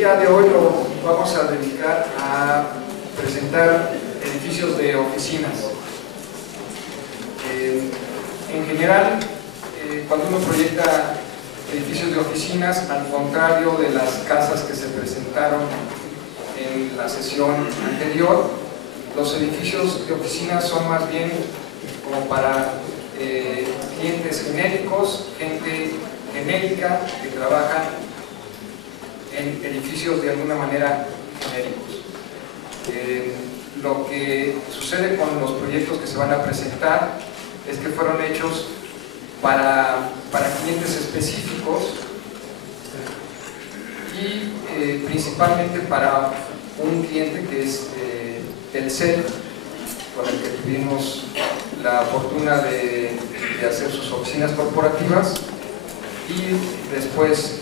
día de hoy lo vamos a dedicar a presentar edificios de oficinas. En general, cuando uno proyecta edificios de oficinas, al contrario de las casas que se presentaron en la sesión anterior, los edificios de oficinas son más bien como para clientes genéricos, gente genérica que trabaja en edificios de alguna manera genéricos. Lo que sucede con los proyectos que se van a presentar es que fueron hechos para clientes específicos y principalmente para un cliente que es Telcel, con el que tuvimos la fortuna de hacer sus oficinas corporativas, y después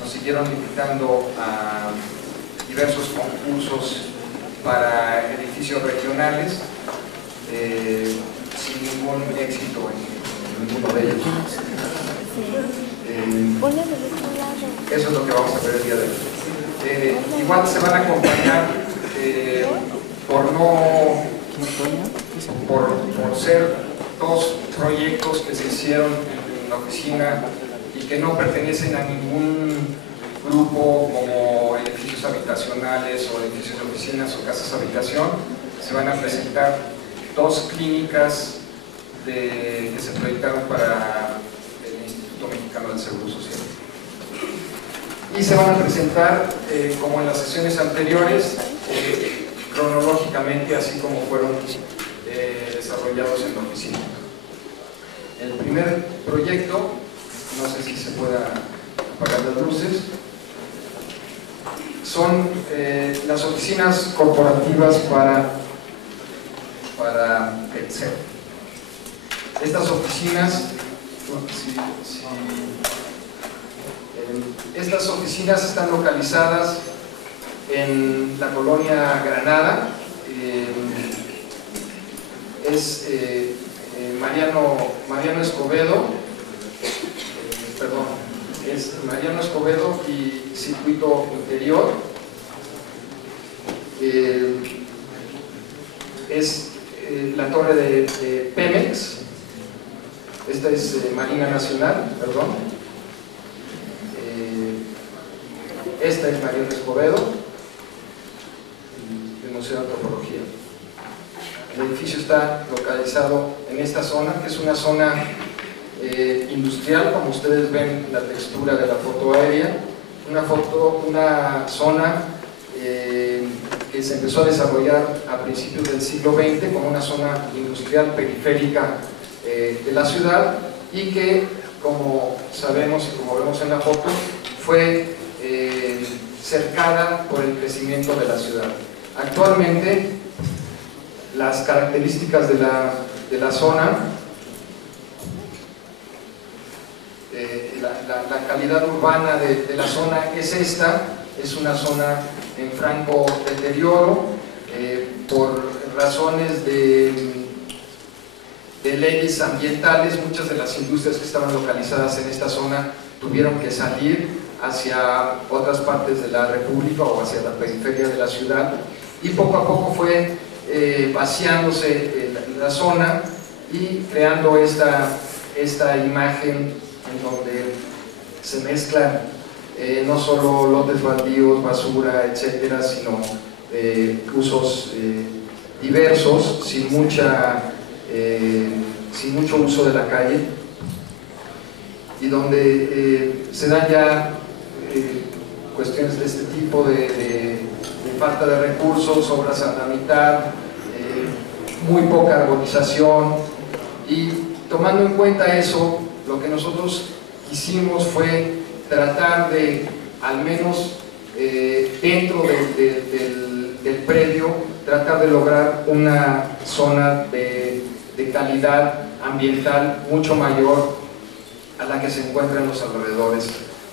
nos siguieron invitando a diversos concursos para edificios regionales, sin ningún éxito en ninguno de ellos. Eso es lo que vamos a ver el día de hoy. Igual se van a acompañar por ser dos proyectos que se hicieron en la oficina y que no pertenecen a ningún grupo como edificios habitacionales o edificios de oficinas o casas habitación. Se van a presentar dos clínicas que se proyectaron para el Instituto Mexicano del Seguro Social. Y se van a presentar, como en las sesiones anteriores, cronológicamente, así como fueron desarrollados en la oficina. El primer proyecto, no sé si se pueda apagar las luces, son las oficinas corporativas para Telcel. Estas oficinas, estas oficinas están localizadas en la colonia Granada. Es Mariano Escobedo, es Mariano Escobedo y Circuito Interior. Es la torre de Pemex. Esta es Marina Nacional, perdón. Esta es Mariano Escobedo, el Museo de Antropología. El edificio está localizado en esta zona, que es una zona industrial, como ustedes ven la textura de la foto aérea, una zona que se empezó a desarrollar a principios del siglo XX como una zona industrial periférica de la ciudad, y que, como sabemos y como vemos en la foto, fue cercada por el crecimiento de la ciudad. Actualmente, las características de la zona, la calidad urbana de la zona es esta. Es una zona en franco deterioro por razones de leyes ambientales. Muchas de las industrias que estaban localizadas en esta zona tuvieron que salir hacia otras partes de la República o hacia la periferia de la ciudad, y poco a poco fue vaciándose la zona y creando esta imagen en donde se mezclan no solo lotes baldíos, basura, etcétera, sino usos diversos, sin mucho uso de la calle, y donde se dan ya cuestiones de este tipo de falta de recursos, obras a la mitad, muy poca arborización. Y tomando en cuenta eso, lo que nosotros hicimos fue tratar de, al menos dentro del predio, tratar de lograr una zona de calidad ambiental mucho mayor a la que se encuentra en los alrededores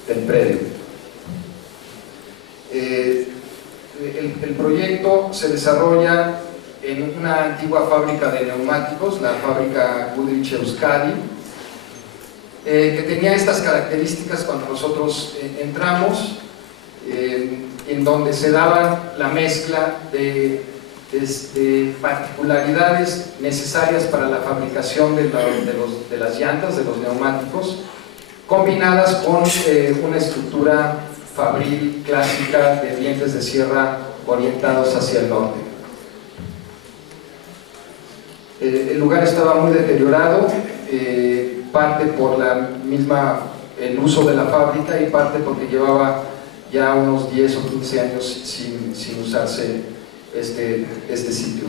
del predio. El proyecto se desarrolla en una antigua fábrica de neumáticos, la fábrica Goodrich Euskadi, que tenía estas características cuando nosotros entramos. en donde se daba la mezcla de particularidades necesarias para la fabricación de las llantas, de los neumáticos, combinadas con una estructura fabril clásica de dientes de sierra orientados hacia el norte. El lugar estaba muy deteriorado, parte por el uso de la fábrica y parte porque llevaba ya unos 10 o 15 años sin usarse este sitio.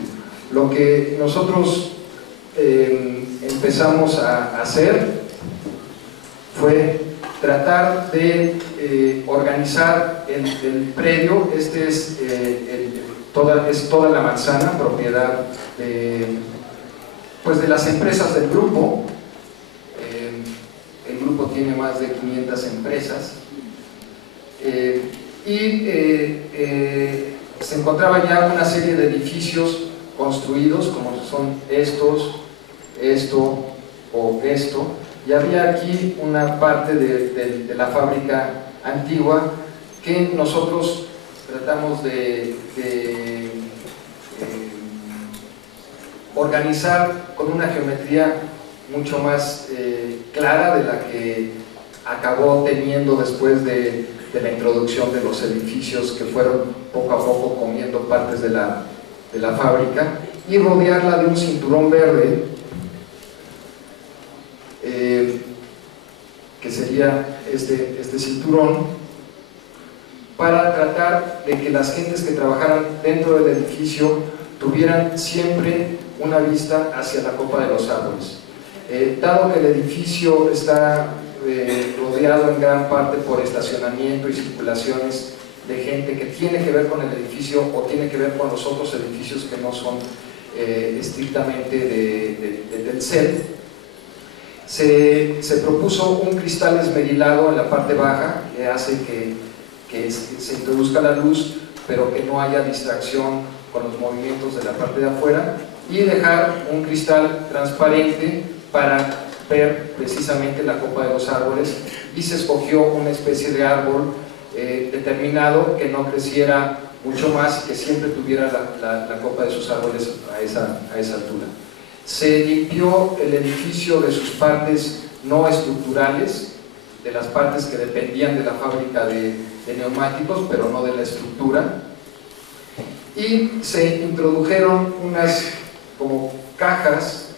Lo que nosotros empezamos a hacer fue tratar de organizar el predio. Este es toda la manzana, propiedad de las empresas del grupo. El grupo tiene más de 500 empresas se encontraba ya una serie de edificios construidos, como son esto o esto, y había aquí una parte de la fábrica antigua que nosotros tratamos de organizar con una geometría mucho más clara de la que acabó teniendo después de la introducción de los edificios que fueron poco a poco comiendo partes de la fábrica, y rodearla de un cinturón verde que sería este cinturón, para tratar de que las gentes que trabajaran dentro del edificio tuvieran siempre una vista hacia la copa de los árboles. Dado que el edificio está rodeado en gran parte por estacionamiento y circulaciones de gente que tiene que ver con el edificio o tiene que ver con los otros edificios que no son estrictamente del set, se propuso un cristal esmerilado en la parte baja que hace que se introduzca la luz, pero que no haya distracción con los movimientos de la parte de afuera, y dejar un cristal transparente para ver precisamente la copa de los árboles, y se escogió una especie de árbol determinado que no creciera mucho más y que siempre tuviera la copa de sus árboles a esa altura. Se limpió el edificio de sus partes no estructurales, de las partes que dependían de la fábrica de neumáticos, pero no de la estructura, y se introdujeron unas como cajas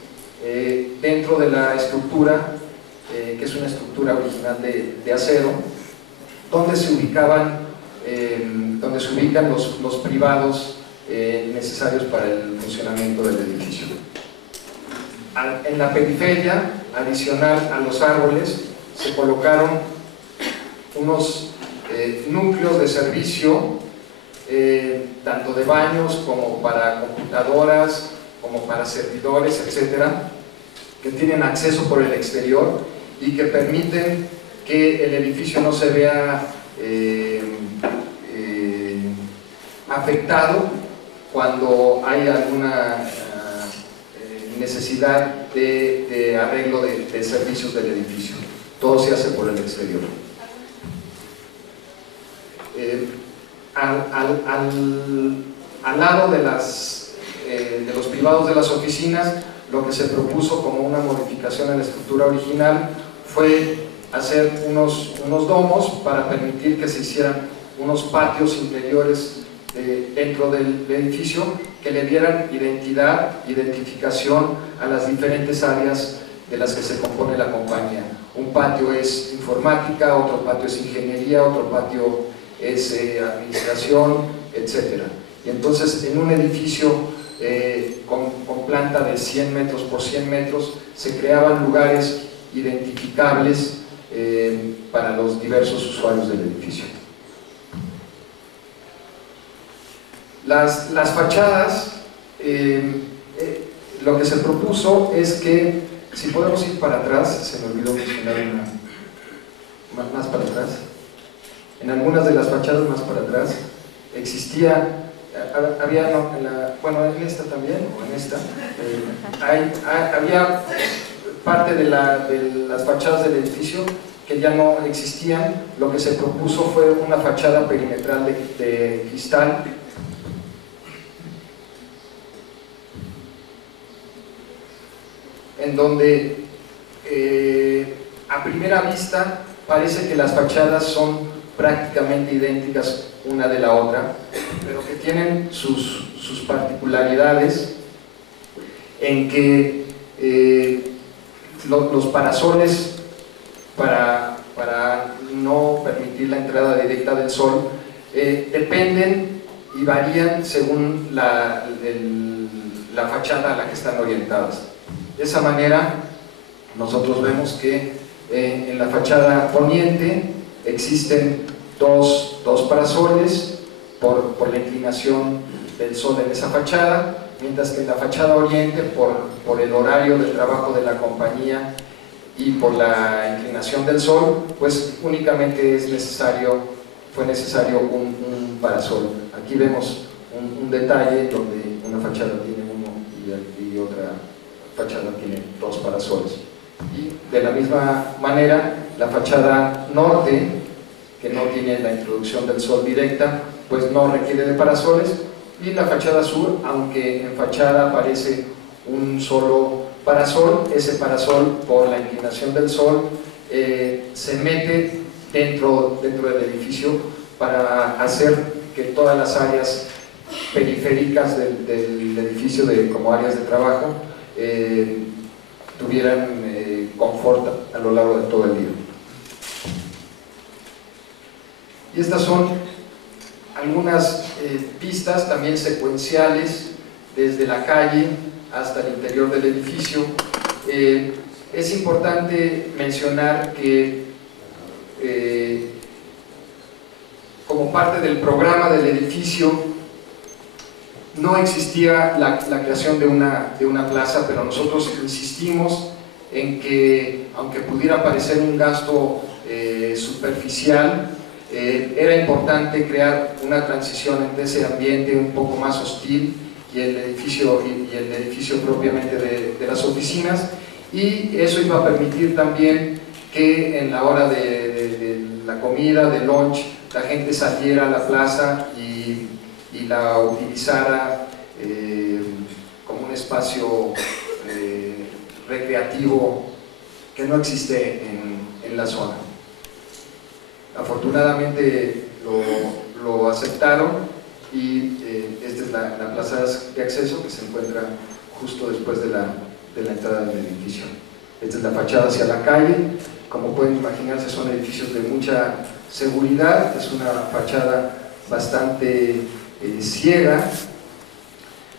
dentro de la estructura, que es una estructura original de acero, donde se ubican los privados necesarios para el funcionamiento del edificio. En la periferia, adicional a los árboles, se colocaron unos núcleos de servicio, tanto de baños como para computadoras, como para servidores, etcétera, que tienen acceso por el exterior y que permiten que el edificio no se vea afectado cuando hay alguna necesidad de arreglo de servicios del edificio. Todo se hace por el exterior. Al lado de los privados de las oficinas, lo que se propuso como una modificación a la estructura original fue hacer unos domos para permitir que se hicieran unos patios interiores dentro del edificio que le dieran identificación a las diferentes áreas de las que se compone la compañía. Un patio es informática, otro patio es ingeniería, otro patio es administración, etc. Y entonces, en un edificio con planta de 100 metros por 100 metros, se creaban lugares identificables para los diversos usuarios del edificio. Las fachadas, lo que se propuso es que, si podemos ir para atrás, se me olvidó mencionar más para atrás, en algunas de las fachadas más para atrás, bueno, en esta también, o en esta, había parte de las fachadas del edificio que que ya no existían, lo que se propuso fue una fachada perimetral de cristal, en donde a primera vista parece que las fachadas son prácticamente idénticas una de la otra, pero que tienen sus particularidades, en que los parasoles, para no permitir la entrada directa del sol, dependen y varían según la fachada a la que están orientadas. De esa manera nosotros vemos que en la fachada poniente existen dos parasoles por la inclinación del sol en esa fachada, mientras que en la fachada oriente, por el horario de trabajo de la compañía y por la inclinación del sol, pues únicamente fue necesario un parasol. Aquí vemos un detalle donde una fachada tiene uno y otra fachada tiene dos parasoles. Y de la misma manera, la fachada norte, que no tiene la introducción del sol directa, pues no requiere de parasoles, y la fachada sur, aunque en fachada aparece un solo parasol, ese parasol, por la inclinación del sol, se mete dentro del edificio para hacer que todas las áreas periféricas del edificio, como áreas de trabajo, tuvieran confort a lo largo de todo el día. Y estas son algunas pistas también secuenciales desde la calle hasta el interior del edificio. Es importante mencionar que como parte del programa del edificio no existía la creación de una plaza, pero nosotros insistimos en que, aunque pudiera parecer un gasto superficial, era importante crear una transición entre ese ambiente un poco más hostil y el edificio propiamente de las oficinas, y eso iba a permitir también que en la hora de la comida, del lunch, la gente saliera a la plaza y la utilizara como un espacio recreativo que no existe en la zona. Afortunadamente lo aceptaron, y esta es la plaza de acceso, que se encuentra justo después de la entrada del edificio. Esta es la fachada hacia la calle. Como pueden imaginarse, son edificios de mucha seguridad. Es una fachada bastante ciega,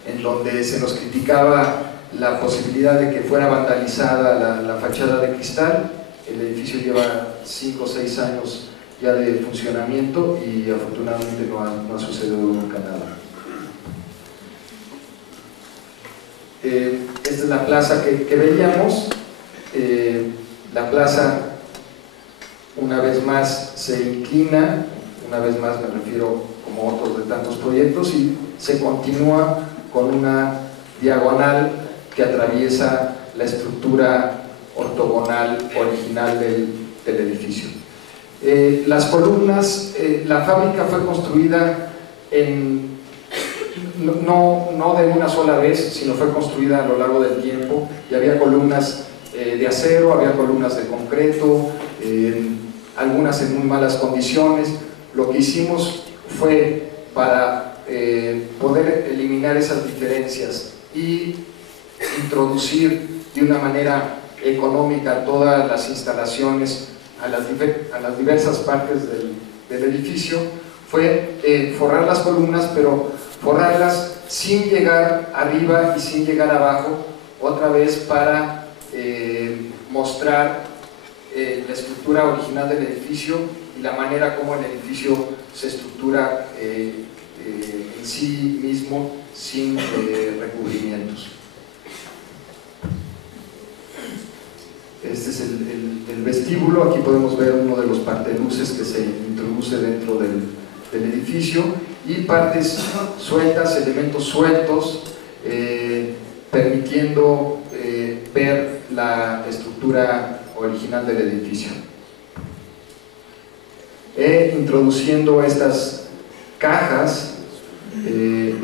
en donde se nos criticaba la posibilidad de que fuera vandalizada la fachada de cristal. El edificio lleva 5 o 6 años ya de funcionamiento y afortunadamente no ha sucedido nunca nada. Esta es la plaza que veíamos. La plaza, una vez más, se inclina, una vez más me refiero como otros de tantos proyectos, y se continúa con una diagonal que atraviesa la estructura ortogonal original del edificio. Las columnas, la fábrica fue construida no de una sola vez, sino fue construida a lo largo del tiempo, y había columnas de acero, había columnas de concreto, algunas en muy malas condiciones. Lo que hicimos fue, para poder eliminar esas diferencias y introducir de una manera económica todas las instalaciones a las diversas partes del edificio, fue forrar las columnas, pero forrarlas sin llegar arriba y sin llegar abajo, otra vez para mostrar la estructura original del edificio y la manera como el edificio se estructura en sí mismo, sin recubrimientos. Este es el vestíbulo. Aquí podemos ver uno de los parteluces que se introduce dentro del edificio, y partes sueltas, elementos sueltos, permitiendo ver la estructura original del edificio. introduciendo estas cajas de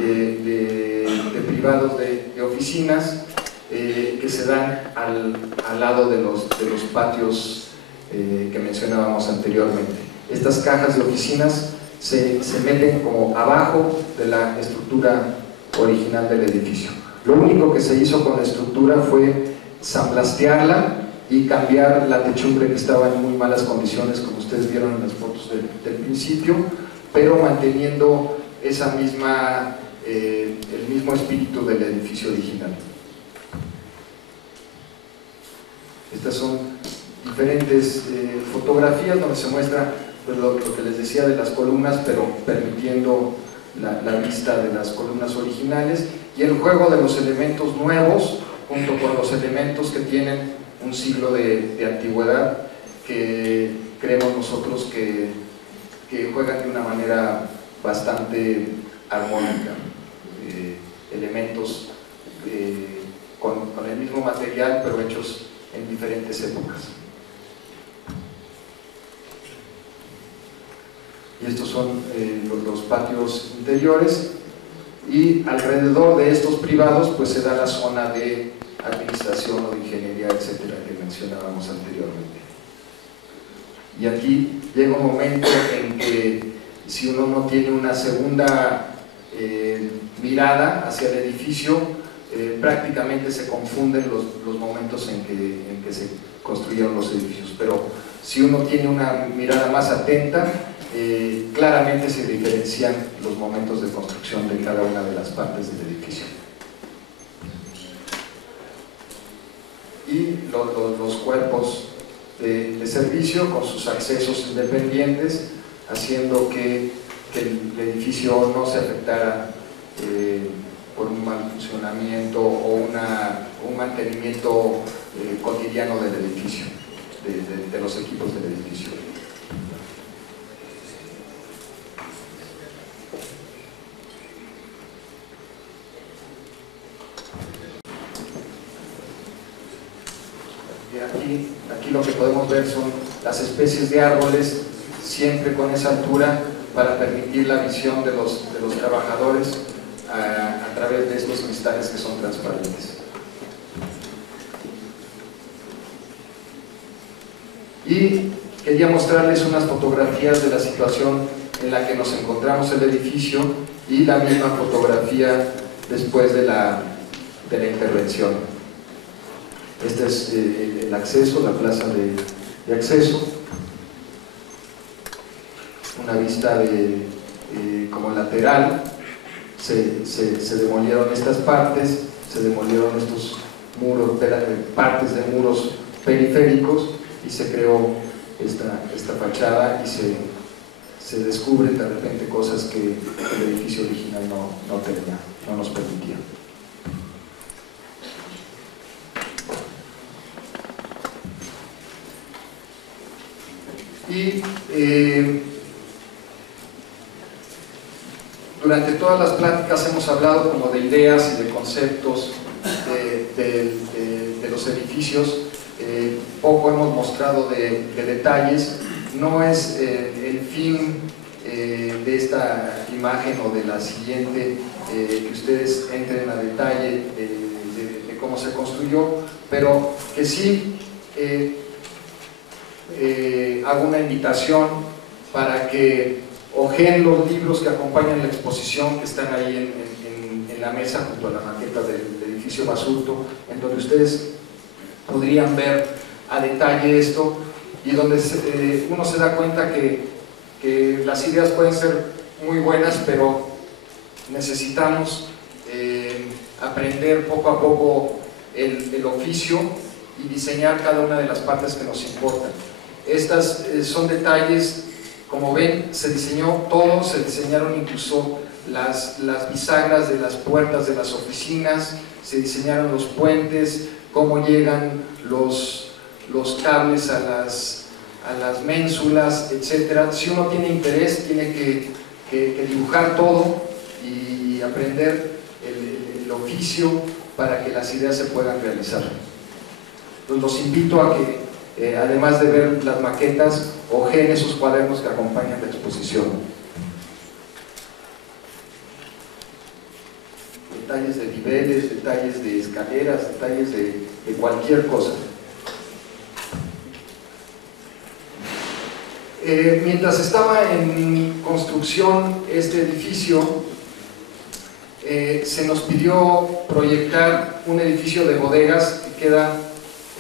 privados de oficinas que se dan al lado de los patios que mencionábamos anteriormente. Estas cajas de oficinas se meten como abajo de la estructura original del edificio. Lo único que se hizo con la estructura fue samblastearla y cambiar la techumbre, que estaba en muy malas condiciones, como ustedes vieron en las fotos del principio, pero manteniendo esa misma, el mismo espíritu del edificio original. Estas son diferentes fotografías donde se muestra pues, lo que les decía de las columnas, pero permitiendo la vista de las columnas originales, y el juego de los elementos nuevos junto con los elementos que tienen un siglo de antigüedad, que creemos nosotros que juegan de una manera bastante armónica. Elementos con el mismo material, pero hechos en diferentes épocas. Y estos son los patios interiores, y alrededor de estos privados pues se da la zona de administración o de ingeniería, etcétera, que mencionábamos anteriormente. Y aquí llega un momento en que si uno no tiene una segunda mirada hacia el edificio, prácticamente se confunden los momentos en que se construyeron los edificios, pero si uno tiene una mirada más atenta, claramente se diferencian los momentos de construcción de cada una de las partes del edificio. Y los cuerpos de servicio con sus accesos independientes, haciendo que el edificio no se afectara por un mal funcionamiento o un mantenimiento cotidiano del edificio, de los equipos del edificio. Aquí lo que podemos ver son las especies de árboles, siempre con esa altura, para permitir la visión de los trabajadores a través de estos cristales que son transparentes. Y quería mostrarles unas fotografías de la situación en la que nos encontramos el edificio y la misma fotografía después de la intervención. Este es el acceso, la plaza de acceso, una vista como lateral. Se demolieron estas partes, se demolieron estos muros, partes de muros periféricos, y se creó esta fachada, y se descubren de repente cosas que el edificio original no tenía, no nos permitía. Y durante todas las pláticas hemos hablado como de ideas y de conceptos de los edificios. Poco hemos mostrado de detalles. No es el fin de esta imagen o de la siguiente que ustedes entren a detalle de cómo se construyó, pero que sí hago una invitación para que ojeen los libros que acompañan la exposición, que están ahí en la mesa junto a la maqueta del edificio Basurto, en donde ustedes podrían ver a detalle esto, y donde uno se da cuenta que las ideas pueden ser muy buenas, pero necesitamos aprender poco a poco el oficio y diseñar cada una de las partes que nos importan. Estas son detalles, como ven, se diseñó todo, se diseñaron incluso las bisagras de las puertas de las oficinas, se diseñaron los puentes, cómo llegan los cables a las ménsulas, etc. Si uno tiene interés, tiene que dibujar todo y aprender el oficio para que las ideas se puedan realizar. Los invito a que además de ver las maquetas, ojeen esos cuadernos que acompañan la exposición. Detalles de niveles, detalles de escaleras, detalles de cualquier cosa. Mientras estaba en construcción este edificio, se nos pidió proyectar un edificio de bodegas que queda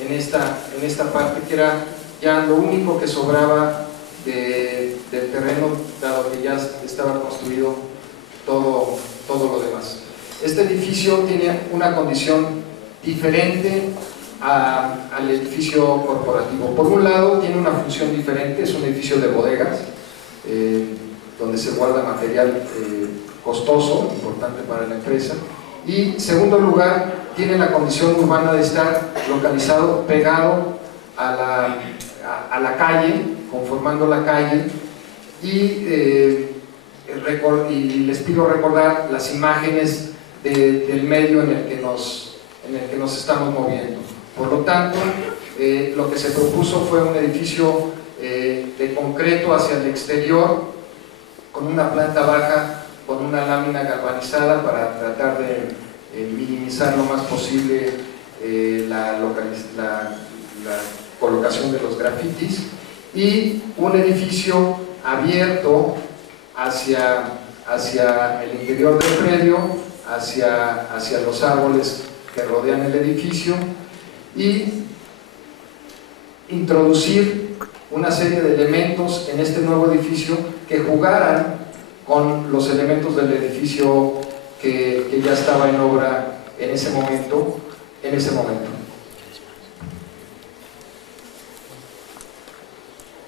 en esta parte, que era ya lo único que sobraba del terreno, dado que ya estaba construido todo lo demás. Este edificio tiene una condición diferente al edificio corporativo. Por un lado, tiene una función diferente, es un edificio de bodegas, donde se guarda material costoso, importante para la empresa, y en segundo lugar, tiene la condición urbana de estar localizado pegado a la calle, conformando la calle, y les pido recordar las imágenes del medio en el que nos estamos moviendo. Por lo tanto, lo que se propuso fue un edificio de concreto hacia el exterior, con una planta baja, con una lámina galvanizada para tratar de minimizar lo más posible la colocación de los grafitis, y un edificio abierto hacia el interior del predio, hacia los árboles que rodean el edificio, y introducir una serie de elementos en este nuevo edificio que jugaran con los elementos del edificio que ya estaba en obra en ese momento.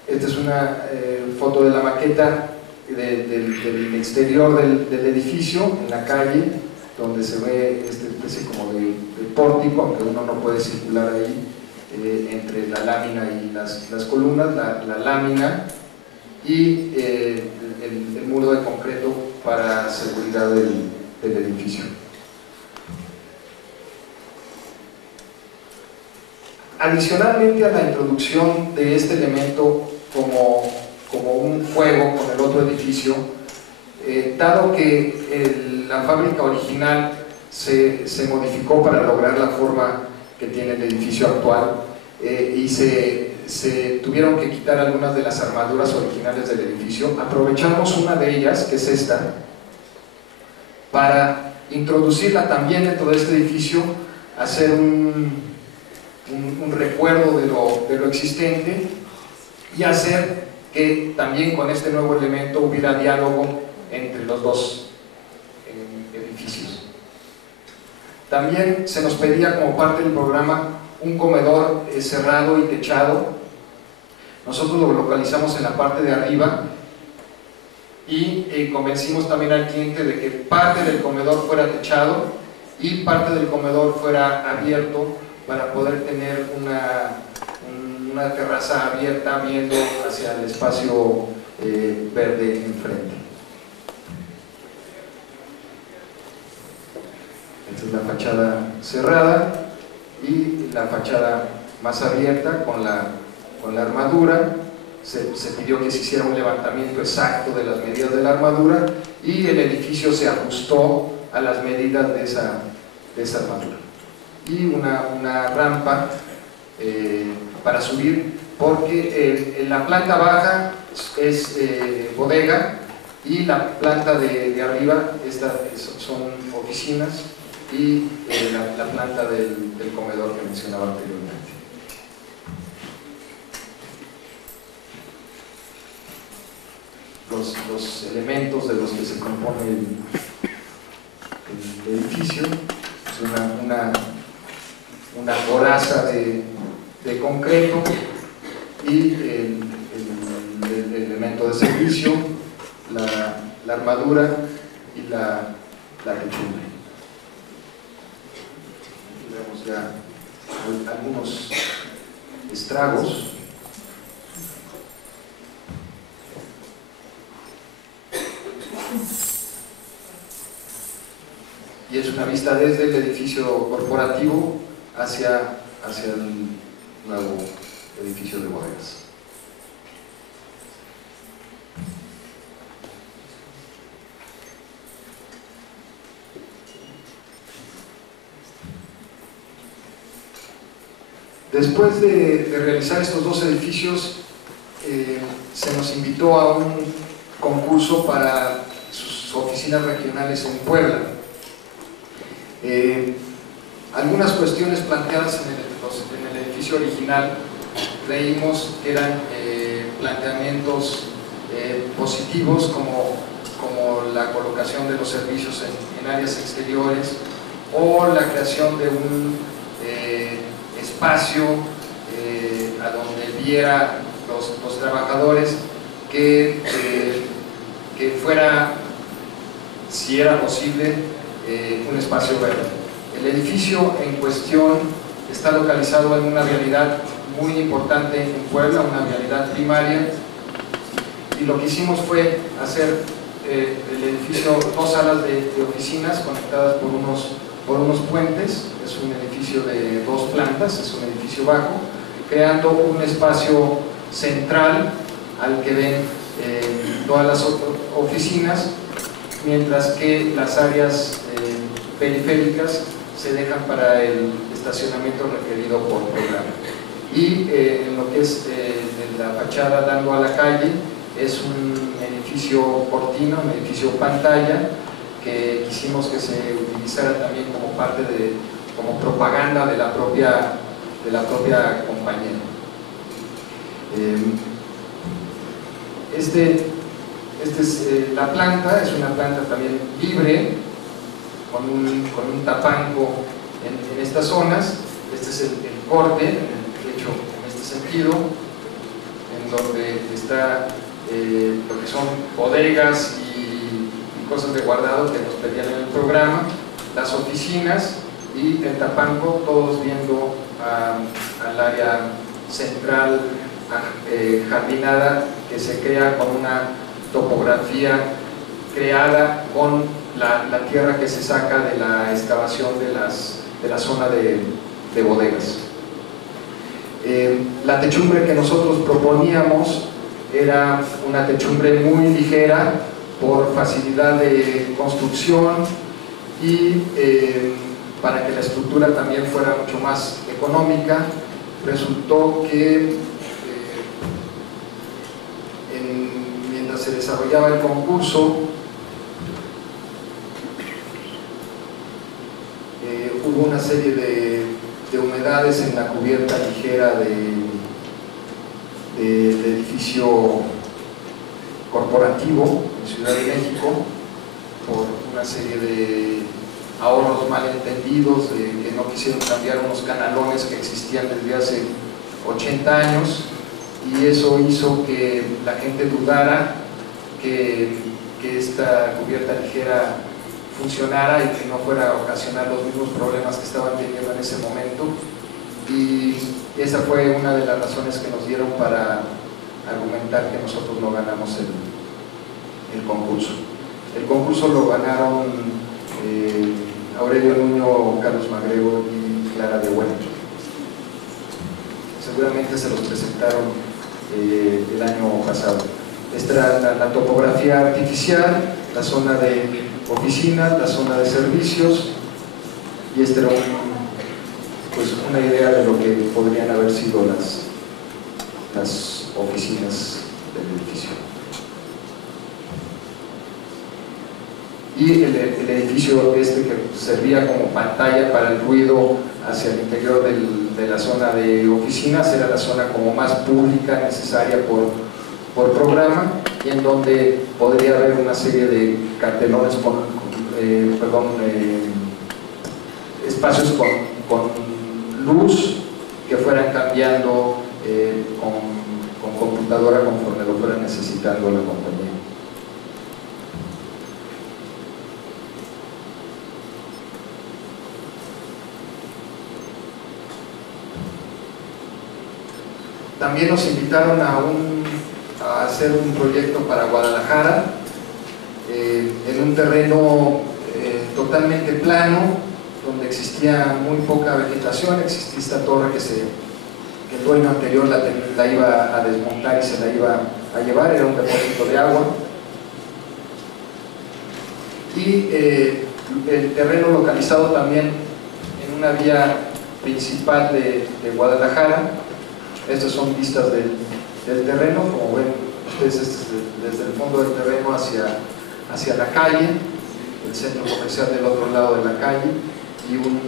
Esta es una foto de la maqueta del exterior del edificio, en la calle, donde se ve esta especie como de pórtico, aunque uno no puede circular ahí, entre la lámina y las columnas, la lámina y el muro de concreto para seguridad del edificio. Adicionalmente a la introducción de este elemento como un juego con el otro edificio, dado que la fábrica original se modificó para lograr la forma que tiene el edificio actual, y se tuvieron que quitar algunas de las armaduras originales del edificio, aprovechamos una de ellas, que es esta, para introducirla también dentro de este edificio, hacer un recuerdo de lo existente, y hacer que también con este nuevo elemento hubiera diálogo entre los dos edificios. También se nos pedía, como parte del programa, un comedor cerrado y techado. Nosotros lo localizamos en la parte de arriba, y convencimos también al cliente de que parte del comedor fuera techado y parte del comedor fuera abierto, para poder tener una terraza abierta viendo hacia el espacio verde enfrente. Esta es la fachada cerrada, y la fachada más abierta con la armadura. Se pidió que se hiciera un levantamiento exacto de las medidas de la armadura, y el edificio se ajustó a las medidas de esa armadura. Y una rampa para subir, porque en la planta baja es bodega, y la planta de arriba son oficinas, y la planta del comedor que mencionaba anteriormente. Los elementos de los que se compone el edificio es una coraza de concreto, y el elemento de servicio, la armadura y la techumbre. Aquí vemos ya algunos estragos. Y es una vista desde el edificio corporativo hacia el nuevo edificio de bodegas. Después de realizar estos dos edificios, se nos invitó a un concurso para sus oficinas regionales en Puebla. Algunas cuestiones planteadas en el edificio original creímos que eran planteamientos positivos, como la colocación de los servicios en áreas exteriores o la creación de un espacio a donde viera los trabajadores que fuera, si era posible, un espacio verde. El edificio en cuestión está localizado en una vialidad muy importante en Puebla, una vialidad primaria, y lo que hicimos fue hacer el edificio dos salas de oficinas conectadas por unos puentes. Es un edificio de 2 plantas, es un edificio bajo, creando un espacio central al que ven todas las oficinas, mientras que las áreas periféricas se dejan para el estacionamiento requerido por programa. Y en lo que es la fachada dando a la calle, es un edificio cortina, un edificio pantalla, que quisimos que se utilizara también como parte como propaganda de la propia compañía. La planta es una planta también libre, con un tapanco en estas zonas. Este es el corte, hecho en este sentido, en donde está lo que son bodegas y cosas de guardado que nos pedían en el programa, las oficinas y el tapanco, todos viendo al área central jardinada, que se crea con una topografía creada con la tierra que se saca de la excavación de la zona de bodegas. La techumbre que nosotros proponíamos era una techumbre muy ligera por facilidad de construcción y para que la estructura también fuera mucho más económica. Resultó que mientras se desarrollaba el concurso, hubo una serie de humedades en la cubierta ligera del edificio corporativo en Ciudad de México, por una serie de ahorros malentendidos, que no quisieron cambiar unos canalones que existían desde hace 80 años, y eso hizo que la gente dudara que esta cubierta ligera funcionara y que no fuera a ocasionar los mismos problemas que estaban teniendo en ese momento. Y esa fue una de las razones que nos dieron para argumentar que nosotros no ganamos el concurso. El concurso lo ganaron Aurelio Nuño, Carlos Magrego y Clara de Bueno. Seguramente se los presentaron el año pasado. Esta era la topografía artificial, la zona de oficinas, la zona de servicios, y esta era pues una idea de lo que podrían haber sido las oficinas del edificio. Y el edificio que servía como pantalla para el ruido hacia el interior de la zona de oficinas, era la zona como más pública necesaria por programa, y en donde podría haber una serie de cartelones espacios con luz que fueran cambiando con computadora conforme lo fuera necesitando la compañía. También nos invitaron a hacer un proyecto para Guadalajara, en un terreno totalmente plano, donde existía muy poca vegetación. Existía esta torre que el dueño anterior la iba a desmontar y se la iba a llevar, era un depósito de agua. Y el terreno localizado también en una vía principal de Guadalajara. Estas son vistas del terreno, como ven ustedes, desde el fondo del terreno hacia la calle, el centro comercial del otro lado de la calle y un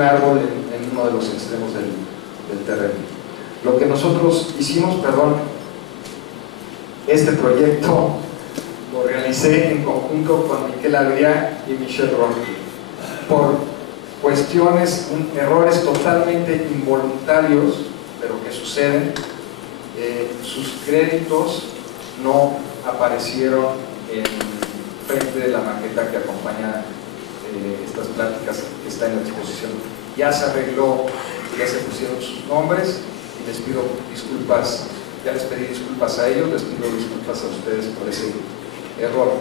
árbol en uno de los extremos del terreno. Lo que nosotros hicimos, este proyecto lo realicé en conjunto con Miquel Adrià y Michel Roque, por cuestiones, errores totalmente involuntarios, pero que suceden. Sus créditos no aparecieron en frente de la maqueta que acompaña estas pláticas que está en la exposición. Ya se arregló, ya se pusieron sus nombres y les pido disculpas, ya les pedí disculpas a ellos, les pido disculpas a ustedes por ese error.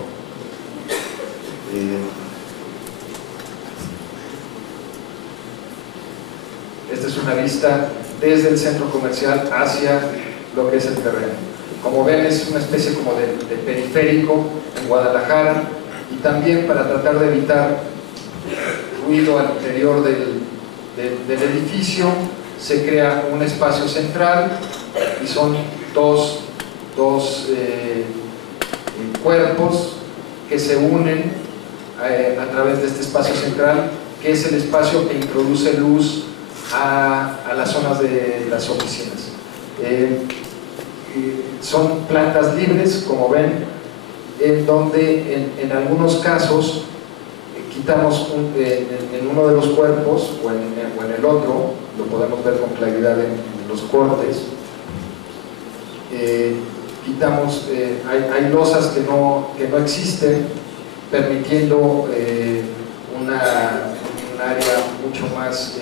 Esta es una vista desde el centro comercial hacia lo que es el terreno. Como ven, es una especie como de periférico en Guadalajara, y también para tratar de evitar ruido al interior del edificio se crea un espacio central y son dos cuerpos que se unen a través de este espacio central, que es el espacio que introduce luz a las zonas de las oficinas. Son plantas libres, como ven, en donde en algunos casos quitamos en uno de los cuerpos o en el otro, lo podemos ver con claridad en los cortes. Quitamos, hay losas que no existen, permitiendo un área mucho más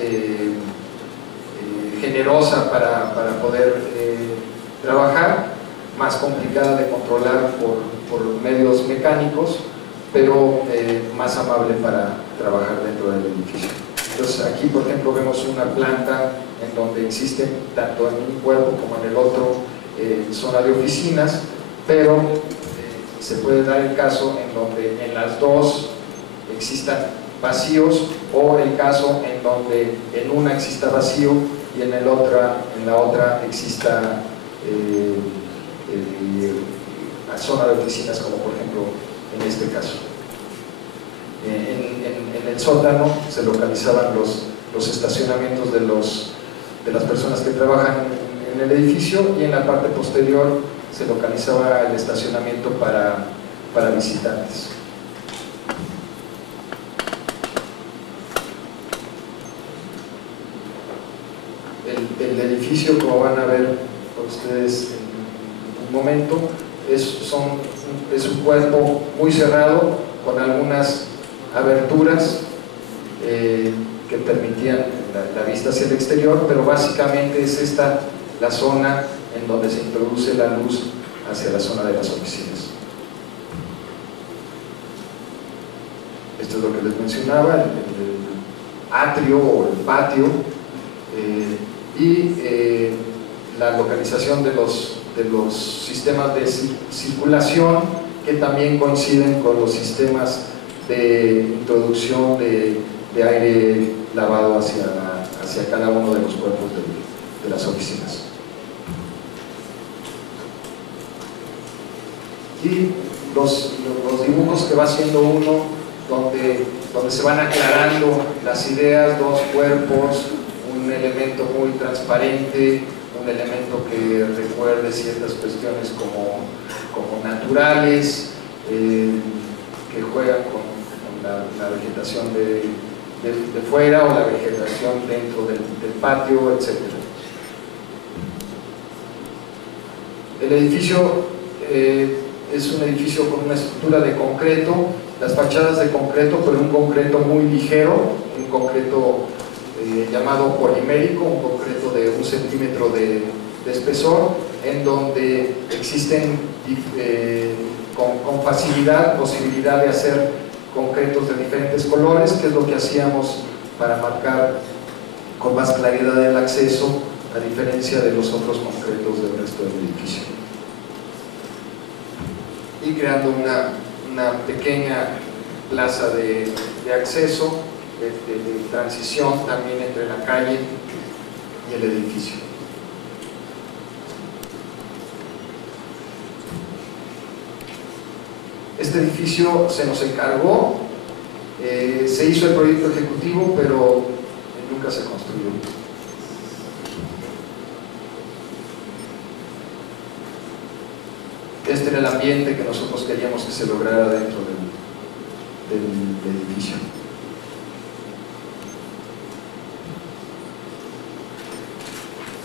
generosa para poder trabajar, más complicada de controlar por medios mecánicos, pero más amable para trabajar dentro del edificio. Entonces aquí, por ejemplo, vemos una planta en donde existen, tanto en un cuerpo como en el otro, zona de oficinas, pero se puede dar el caso en donde en las dos existan vacíos, o el caso en donde en una exista vacío y en la otra exista zona de oficinas, como por ejemplo en este caso. En el sótano se localizaban los estacionamientos de las personas que trabajan en el edificio, y en la parte posterior se localizaba el estacionamiento para visitantes. El edificio, como van a ver ustedes en un momento, es un cuerpo muy cerrado, con algunas aberturas que permitían la vista hacia el exterior, pero básicamente es esta la zona en donde se introduce la luz hacia la zona de las oficinas. Esto es lo que les mencionaba, el atrio o el patio, y la localización de los sistemas de circulación, que también coinciden con los sistemas de introducción de aire lavado hacia cada uno de los cuerpos de las oficinas. Y los dibujos que va haciendo uno, donde se van aclarando las ideas, dos cuerpos, un elemento muy transparente, un elemento que recuerde ciertas cuestiones como naturales, que juegan con la vegetación de fuera, o la vegetación dentro del patio, etc. El edificio es un edificio con una estructura de concreto, las fachadas de concreto, pero un concreto muy ligero, un concreto llamado polimérico, un concreto de 1 centímetro de espesor, en donde existen con facilidad posibilidad de hacer concretos de diferentes colores, que es lo que hacíamos para marcar con más claridad el acceso, a diferencia de los otros concretos del resto del edificio, y creando una pequeña plaza de acceso de transición también entre la calle y el edificio. Este edificio se nos encargó, se hizo el proyecto ejecutivo, pero nunca se construyó. Este era el ambiente que nosotros queríamos que se lograra dentro del edificio.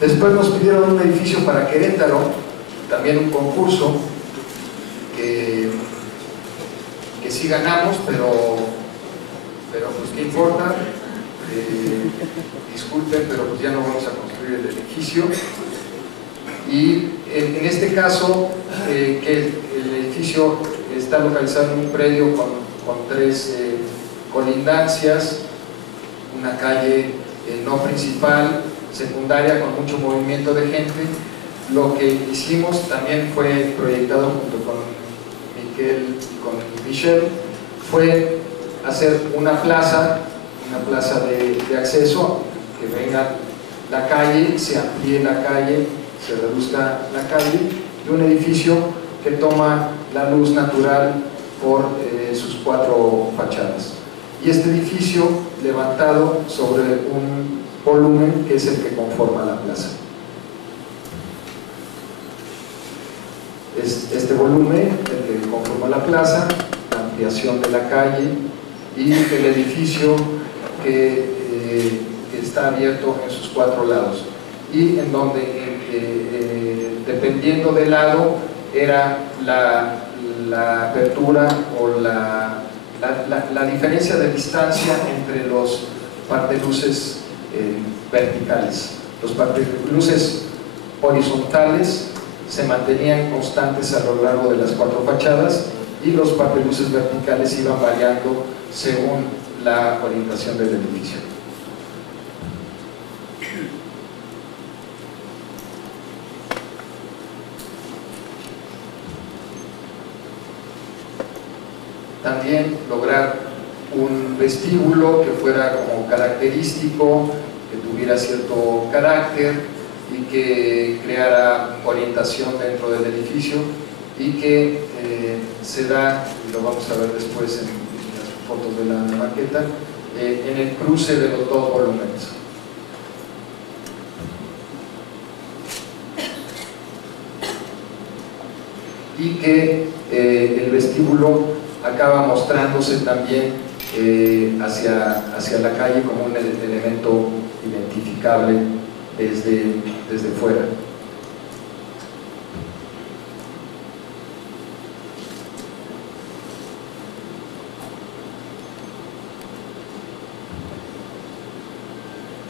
Después nos pidieron un edificio para Querétaro, también un concurso que sí ganamos, pero pues qué importa, disculpen, pero pues ya no vamos a construir el edificio. Y en este caso, que el edificio está localizado en un predio con tres colindancias, una calle no principal, secundaria, con mucho movimiento de gente. Lo que hicimos también fue proyectado junto con Miquel y con Michelle, fue hacer una plaza de acceso, que venga la calle, se amplíe la calle, se reduzca la calle, y un edificio que toma la luz natural por sus cuatro fachadas. Y este edificio levantado sobre un volumen que es el que conforma la plaza. Es este volumen el que conforma la plaza, la ampliación de la calle y el edificio que está abierto en sus cuatro lados, y en donde dependiendo del lado era la apertura o la diferencia de distancia entre los parteluces verticales. Los parteluces horizontales se mantenían constantes a lo largo de las cuatro fachadas, y los parteluces verticales iban variando según la orientación del edificio. También lograr un vestíbulo que fuera como característico, que tuviera cierto carácter y que creara orientación dentro del edificio, y que se da, y lo vamos a ver después en las fotos de la maqueta, en el cruce de los dos volúmenes. Y que el vestíbulo acaba mostrándose también hacia la calle como un elemento identificable desde fuera.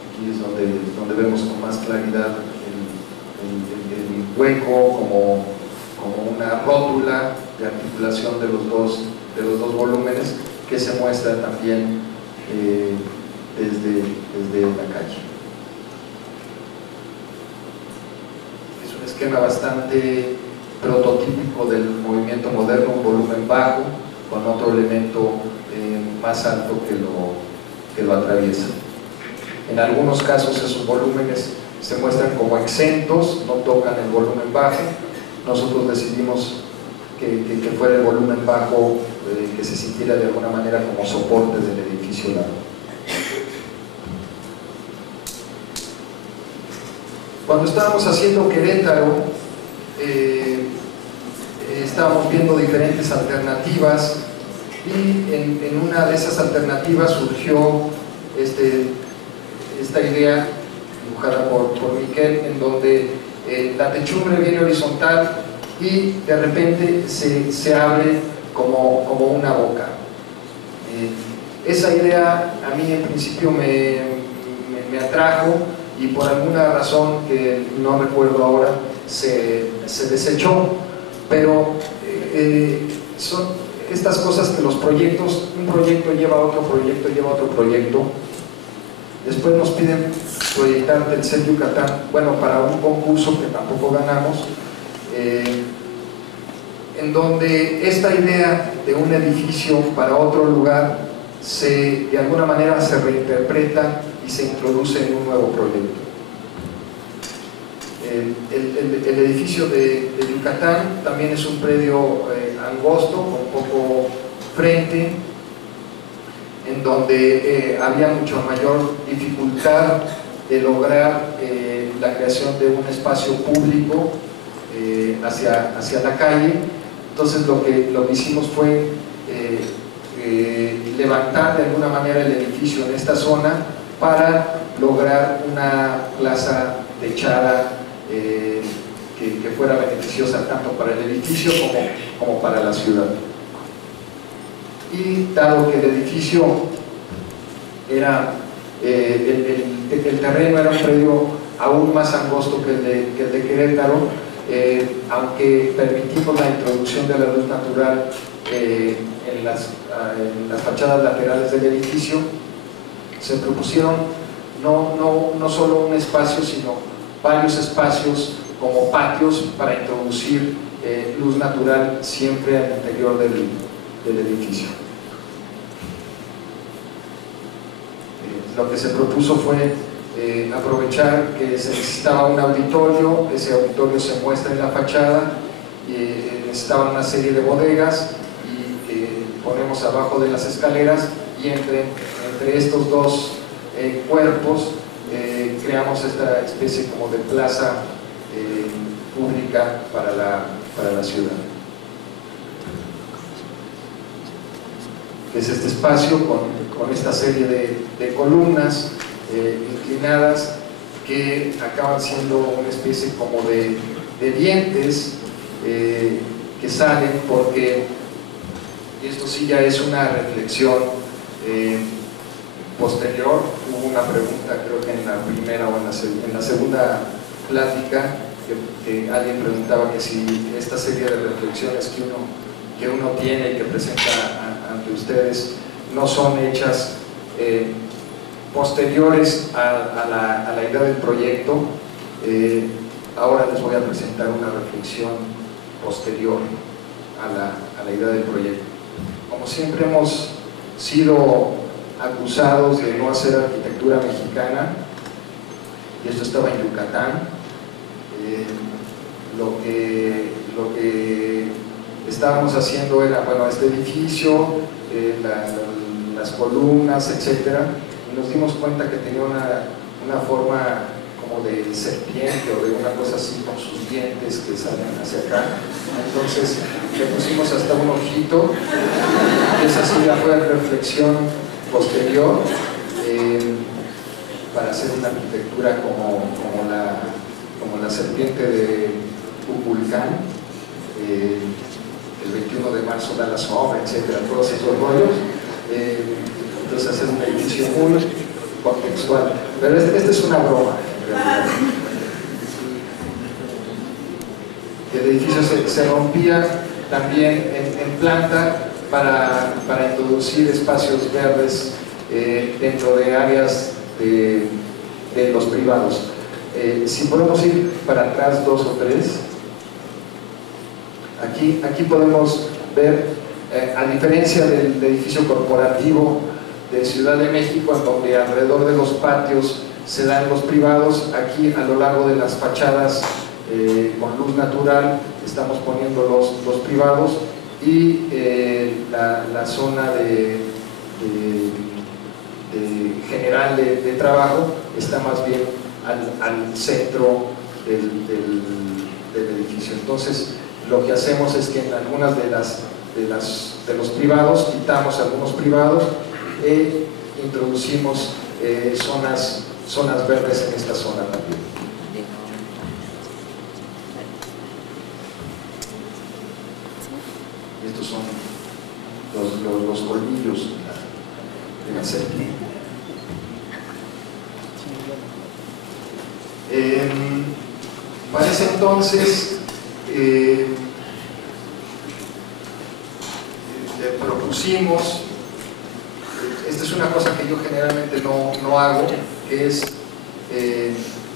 Aquí es donde vemos con más claridad el hueco como una rótula de articulación de los dos volúmenes, que se muestra también desde la calle. Es un esquema bastante prototípico del movimiento moderno, un volumen bajo con otro elemento más alto que lo atraviesa. En algunos casos esos volúmenes se muestran como exentos, no tocan el volumen bajo. Nosotros decidimos que fuera el volumen bajo, que se sintiera de alguna manera como soporte del edificio largo. Cuando estábamos haciendo Querétaro, estábamos viendo diferentes alternativas, y en una de esas alternativas surgió esta idea dibujada por Miquel, en donde la techumbre viene horizontal y de repente se abre como una boca. Esa idea a mí en principio me atrajo, y por alguna razón que no recuerdo ahora se desechó, pero son estas cosas que los proyectos, un proyecto lleva a otro proyecto, lleva a otro proyecto. Después nos piden proyectar Telcel Yucatán, bueno, para un concurso que tampoco ganamos, en donde esta idea de un edificio para otro lugar de alguna manera se reinterpreta y se introduce en un nuevo proyecto. El edificio de Yucatán también es un predio angosto, con poco frente, en donde había mucho mayor dificultad de lograr la creación de un espacio público hacia la calle. Entonces lo que hicimos fue levantar de alguna manera el edificio en esta zona para lograr una plaza techada que fuera beneficiosa tanto para el edificio como para la ciudad. Y dado que el edificio era, el terreno era un predio aún más angosto que el de Querétaro, aunque permitimos la introducción de la luz natural en las fachadas laterales del edificio, se propusieron no solo un espacio, sino varios espacios como patios para introducir luz natural siempre al interior del edificio. Lo que se propuso fue aprovechar que se necesitaba un auditorio. Ese auditorio se muestra en la fachada, necesitaba una serie de bodegas y ponemos abajo de las escaleras, y entre estos dos cuerpos creamos esta especie como de plaza pública para la ciudad. Es este espacio con esta serie de columnas inclinadas que acaban siendo una especie como de dientes que salen, porque esto sí ya es una reflexión posterior. Hubo una pregunta, creo que en la primera o en la segunda plática, que alguien preguntaba que si esta serie de reflexiones que uno tiene y que presenta ante ustedes no son hechas posteriores a la idea del proyecto. Ahora les voy a presentar una reflexión posterior a la idea del proyecto. Como siempre hemos sido acusados de no hacer arquitectura mexicana, y esto estaba en Yucatán. Lo que estábamos haciendo era, bueno, este edificio, las columnas, etcétera, y nos dimos cuenta que tenía una forma como de serpiente o de una cosa así, con sus dientes que salen hacia acá. Entonces le pusimos hasta un ojito. Esa sí ya fue reflexión posterior para hacer una arquitectura como la serpiente de Kukulcán. El 21 de marzo da la sombra, etcétera, todos esos rollos. Entonces hacer un edificio muy contextual, pero esta es una broma en realidad. El edificio se rompía también en planta para introducir espacios verdes dentro de áreas de los privados. Si podemos ir para atrás 2 o 3, aquí podemos ver, a diferencia del edificio corporativo de Ciudad de México, en donde alrededor de los patios se dan los privados, aquí a lo largo de las fachadas con luz natural estamos poniendo los privados, y la zona general de trabajo está más bien al centro del edificio. Entonces lo que hacemos es que en algunas de los privados quitamos algunos privados e introducimos zonas verdes en esta zona también. Estos son los colmillos de la serpiente. Para ese entonces le propusimos, esta es una cosa que yo generalmente no hago, que es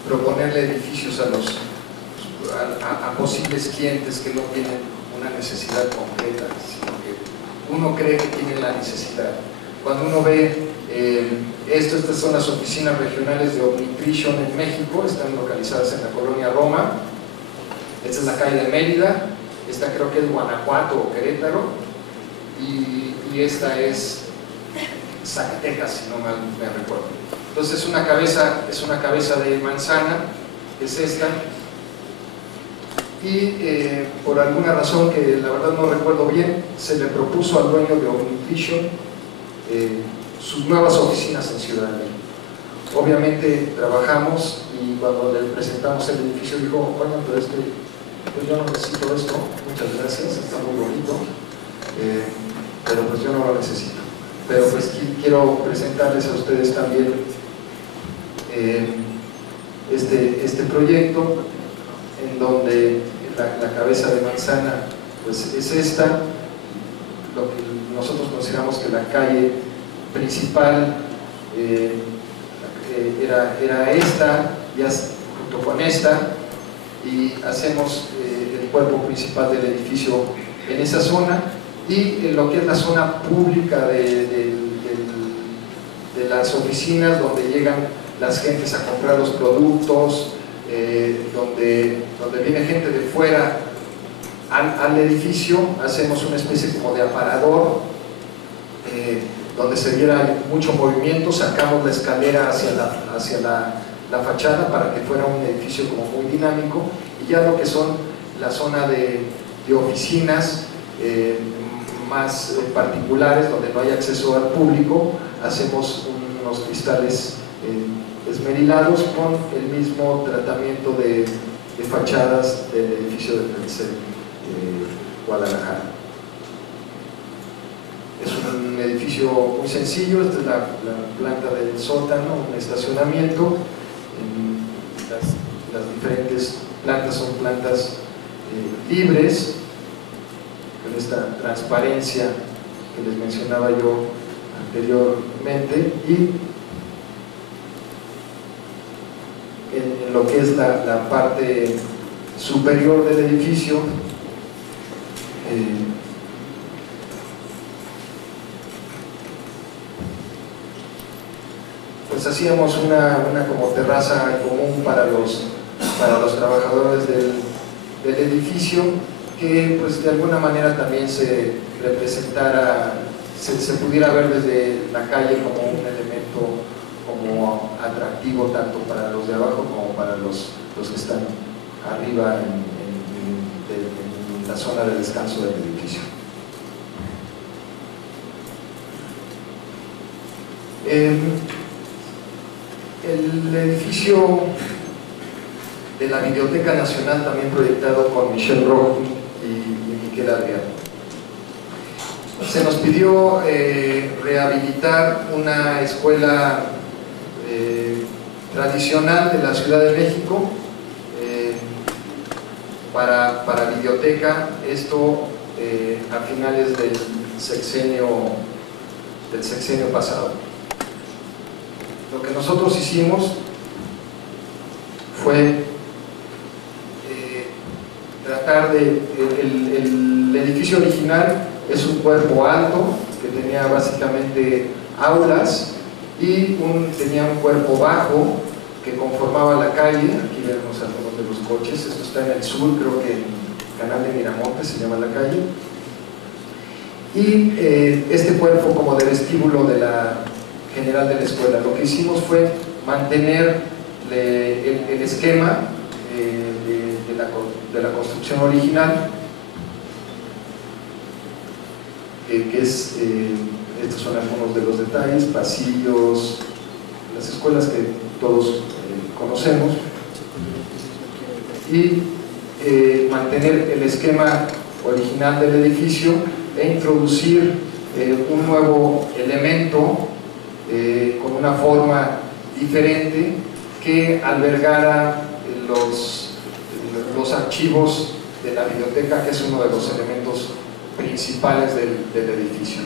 proponerle edificios a posibles clientes que no tienen una necesidad concreta, sino que uno cree que tienen la necesidad. Cuando uno ve estas son las oficinas regionales de Omnitrition en México, están localizadas en la colonia Roma. Esta es la calle de Mérida, esta creo que es Guanajuato o Querétaro, y esta es Zacatecas, si no mal me recuerdo. Entonces es una cabeza de manzana, es esta, y por alguna razón que la verdad no recuerdo bien, se le propuso al dueño de Omnitrition sus nuevas oficinas en Ciudad de México. Obviamente trabajamos, y cuando le presentamos el edificio dijo: oigan, pero es que pues yo no necesito esto, muchas gracias, está muy bonito, pero pues yo no lo necesito. Pero pues quiero presentarles a ustedes también este proyecto, en donde la cabeza de manzana pues es esta, lo que nosotros consideramos que la calle principal era esta, ya junto con esta, y hacemos el cuerpo principal del edificio en esa zona, y en lo que es la zona pública de las oficinas, donde llegan las gentes a comprar los productos, donde viene gente de fuera al edificio. Hacemos una especie como de aparador, donde se viera mucho movimiento. Sacamos la escalera hacia la fachada para que fuera un edificio como muy dinámico, y ya lo que son la zona de oficinas más particulares, donde no hay acceso al público, hacemos unos cristales esmerilados con el mismo tratamiento de fachadas del edificio de Telcel Guadalajara. Es un edificio muy sencillo. Esta es la planta del sótano, un estacionamiento. Las diferentes plantas son plantas libres, con esta transparencia que les mencionaba yo anteriormente, y en lo que es la parte superior del edificio pues hacíamos una como terraza común para los trabajadores del edificio, que pues de alguna manera también se representara, se pudiera ver desde la calle como un elemento como atractivo tanto para los de abajo como para los que están arriba en la zona de descanso del edificio. El edificio de la Biblioteca Nacional, también proyectado con Michel Roch y Miquel Adrià. Se nos pidió rehabilitar una escuela tradicional de la Ciudad de México para biblioteca, esto a finales del sexenio pasado. Lo que nosotros hicimos fue tratar de... El edificio original es un cuerpo alto que tenía básicamente aulas, y tenía un cuerpo bajo que conformaba la calle. Aquí vemos algunos de los coches. Esto está en el sur, creo que en Canal de Miramontes se llama la calle, y este cuerpo como de vestíbulo de la general de la escuela. Lo que hicimos fue mantener el esquema de la construcción original, que es, estos son algunos de los detalles: pasillos, las escuelas que todos conocemos, y mantener el esquema original del edificio e introducir un nuevo elemento con una forma diferente que albergara los archivos de la biblioteca, que es uno de los elementos principales del edificio.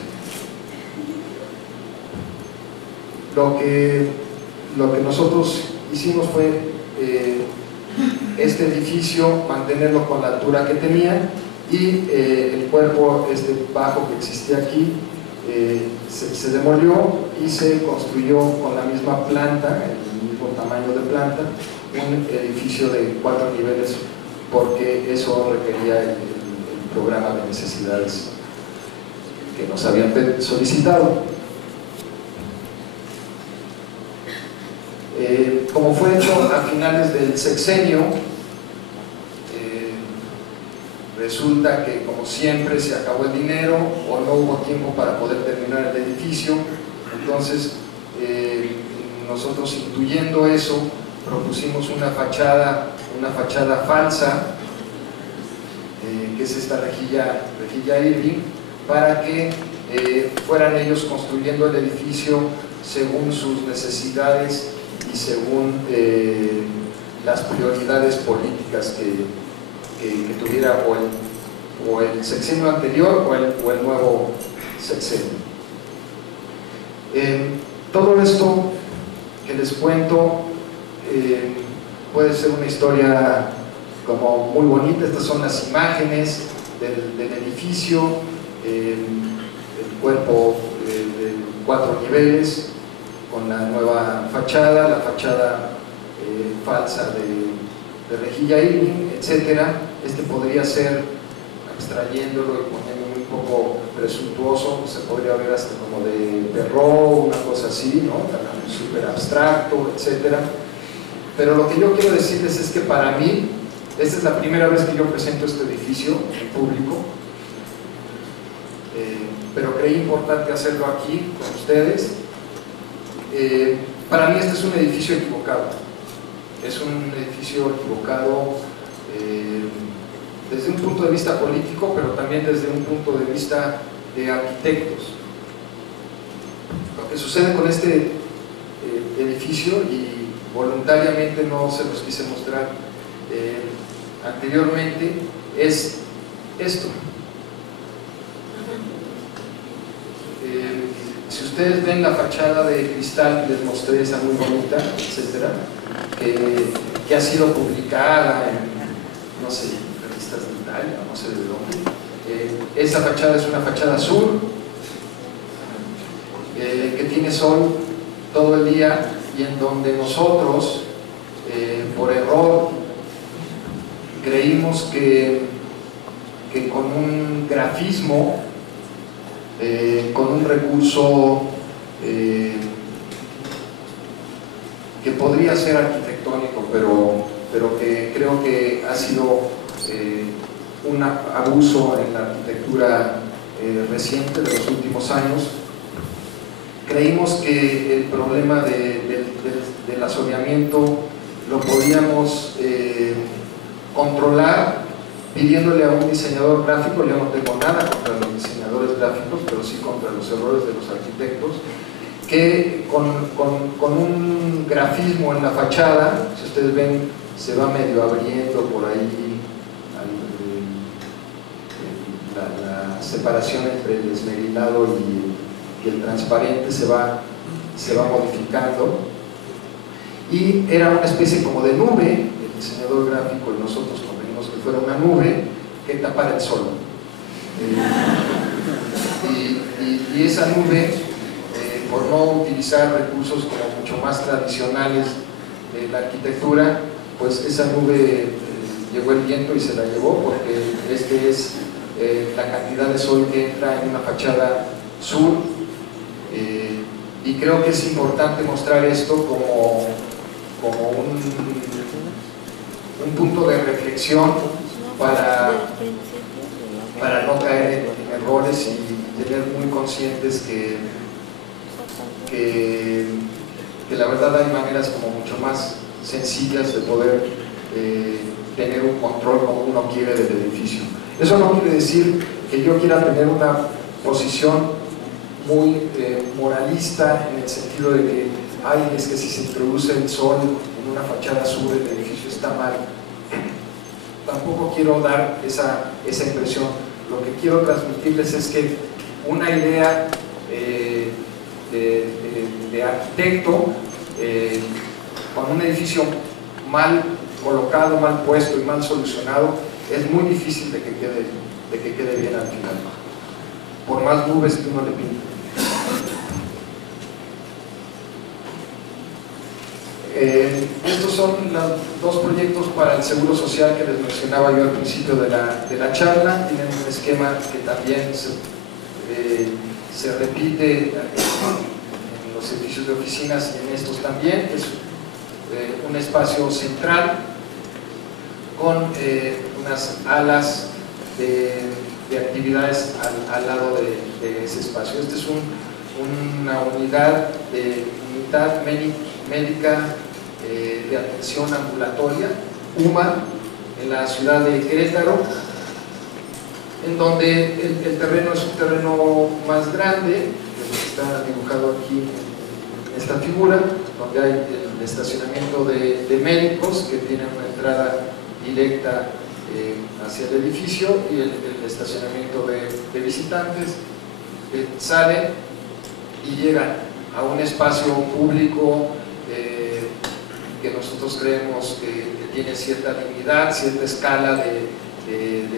Lo que nosotros hicimos fue este edificio mantenerlo con la altura que tenía, y el cuerpo bajo que existía aquí se demolió y se construyó con la misma planta, el mismo tamaño de planta, un edificio de 4 niveles, porque eso requería el programa de necesidades que nos habían solicitado. Como fue hecho a finales del sexenio, resulta que, como siempre, se acabó el dinero o no hubo tiempo para poder terminar el edificio. Entonces nosotros, intuyendo eso, propusimos una fachada falsa, que es esta rejilla Irving, para que fueran ellos construyendo el edificio según sus necesidades y según las prioridades políticas que tuviera o el sexenio anterior o el nuevo sexenio. Todo esto que les cuento puede ser una historia como muy bonita. Estas son las imágenes del edificio, el cuerpo de 4 niveles con la nueva fachada, la fachada falsa de rejilla Irving, etcétera. Este podría ser, abstrayéndolo y poniéndolo un poco presuntuoso, se podría ver hasta como de Perrault, una cosa así, ¿no? Súper abstracto, etcétera. Pero lo que yo quiero decirles es que para mí, esta es la primera vez que yo presento este edificio en público, pero creí importante hacerlo aquí con ustedes. Para mí este es un edificio equivocado. Es un edificio equivocado desde un punto de vista político, pero también desde un punto de vista de arquitectos. Lo que sucede con este edificio, y voluntariamente no se los quise mostrar anteriormente, es esto. Si ustedes ven la fachada de cristal que les mostré, esa muy bonita, etcétera, que ha sido publicada en, no sé, revistas de Italia, no sé de dónde. Esa fachada es una fachada azul, que tiene sol todo el día, y en donde nosotros, por error, creímos que con un grafismo, con un recurso que podría ser arquitectónico, pero que creo que ha sido un abuso en la arquitectura reciente de los últimos años. Creímos que el problema del asoleamiento lo podíamos controlar pidiéndole a un diseñador gráfico. Yo no tengo nada contra los diseñadores gráficos, pero sí contra los errores de los arquitectos, que con un grafismo en la fachada, si ustedes ven, se va medio abriendo por ahí la separación entre el esmerilado y el transparente se va modificando, y era una especie como de nube. El diseñador gráfico y nosotros convenimos que fuera una nube que tapara el sol, y esa nube, por no utilizar recursos como mucho más tradicionales de la arquitectura, pues esa nube llegó el viento y se la llevó, porque este es la cantidad de sol que entra en una fachada sur, y creo que es importante mostrar esto como un punto de reflexión para no caer en errores, y tener muy conscientes que la verdad hay maneras como mucho más sencillas de poder tener un control como uno quiere del edificio. Eso no quiere decir que yo quiera tener una posición muy moralista, en el sentido de que es que si se introduce el sol en una fachada sur, el edificio está mal. Tampoco quiero dar esa impresión. Lo que quiero transmitirles es que una idea de arquitecto, con un edificio mal colocado, mal puesto y mal solucionado, es muy difícil de que quede bien al final, por más nubes que uno le pinte. Estos son los dos proyectos para el Seguro Social que les mencionaba yo al principio de la charla. Tienen un esquema que también se repite en los servicios de oficinas y en estos también. Es un espacio central con unas alas de actividades al lado de ese espacio. Esta es una unidad médica de atención ambulatoria, UMA, en la ciudad de Querétaro, en donde el terreno es un terreno más grande, que está dibujado aquí en esta figura, donde hay el estacionamiento de médicos que tienen una entrada directa hacia el edificio, y el estacionamiento de visitantes que salen y llegan a un espacio público que nosotros creemos que tiene cierta dignidad, cierta escala de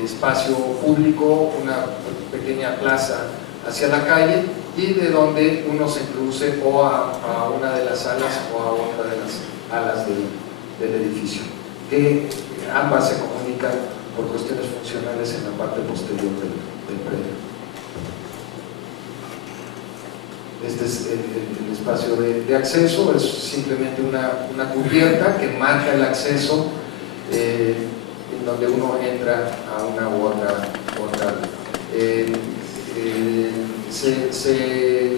espacio público, una pequeña plaza hacia la calle, y de donde uno se introduce o a una de las alas o a otra de las alas del edificio, que ambas se comunican por cuestiones funcionales en la parte posterior del predio. Este es el espacio de acceso, es simplemente una cubierta que marca el acceso en donde uno entra a una u otra.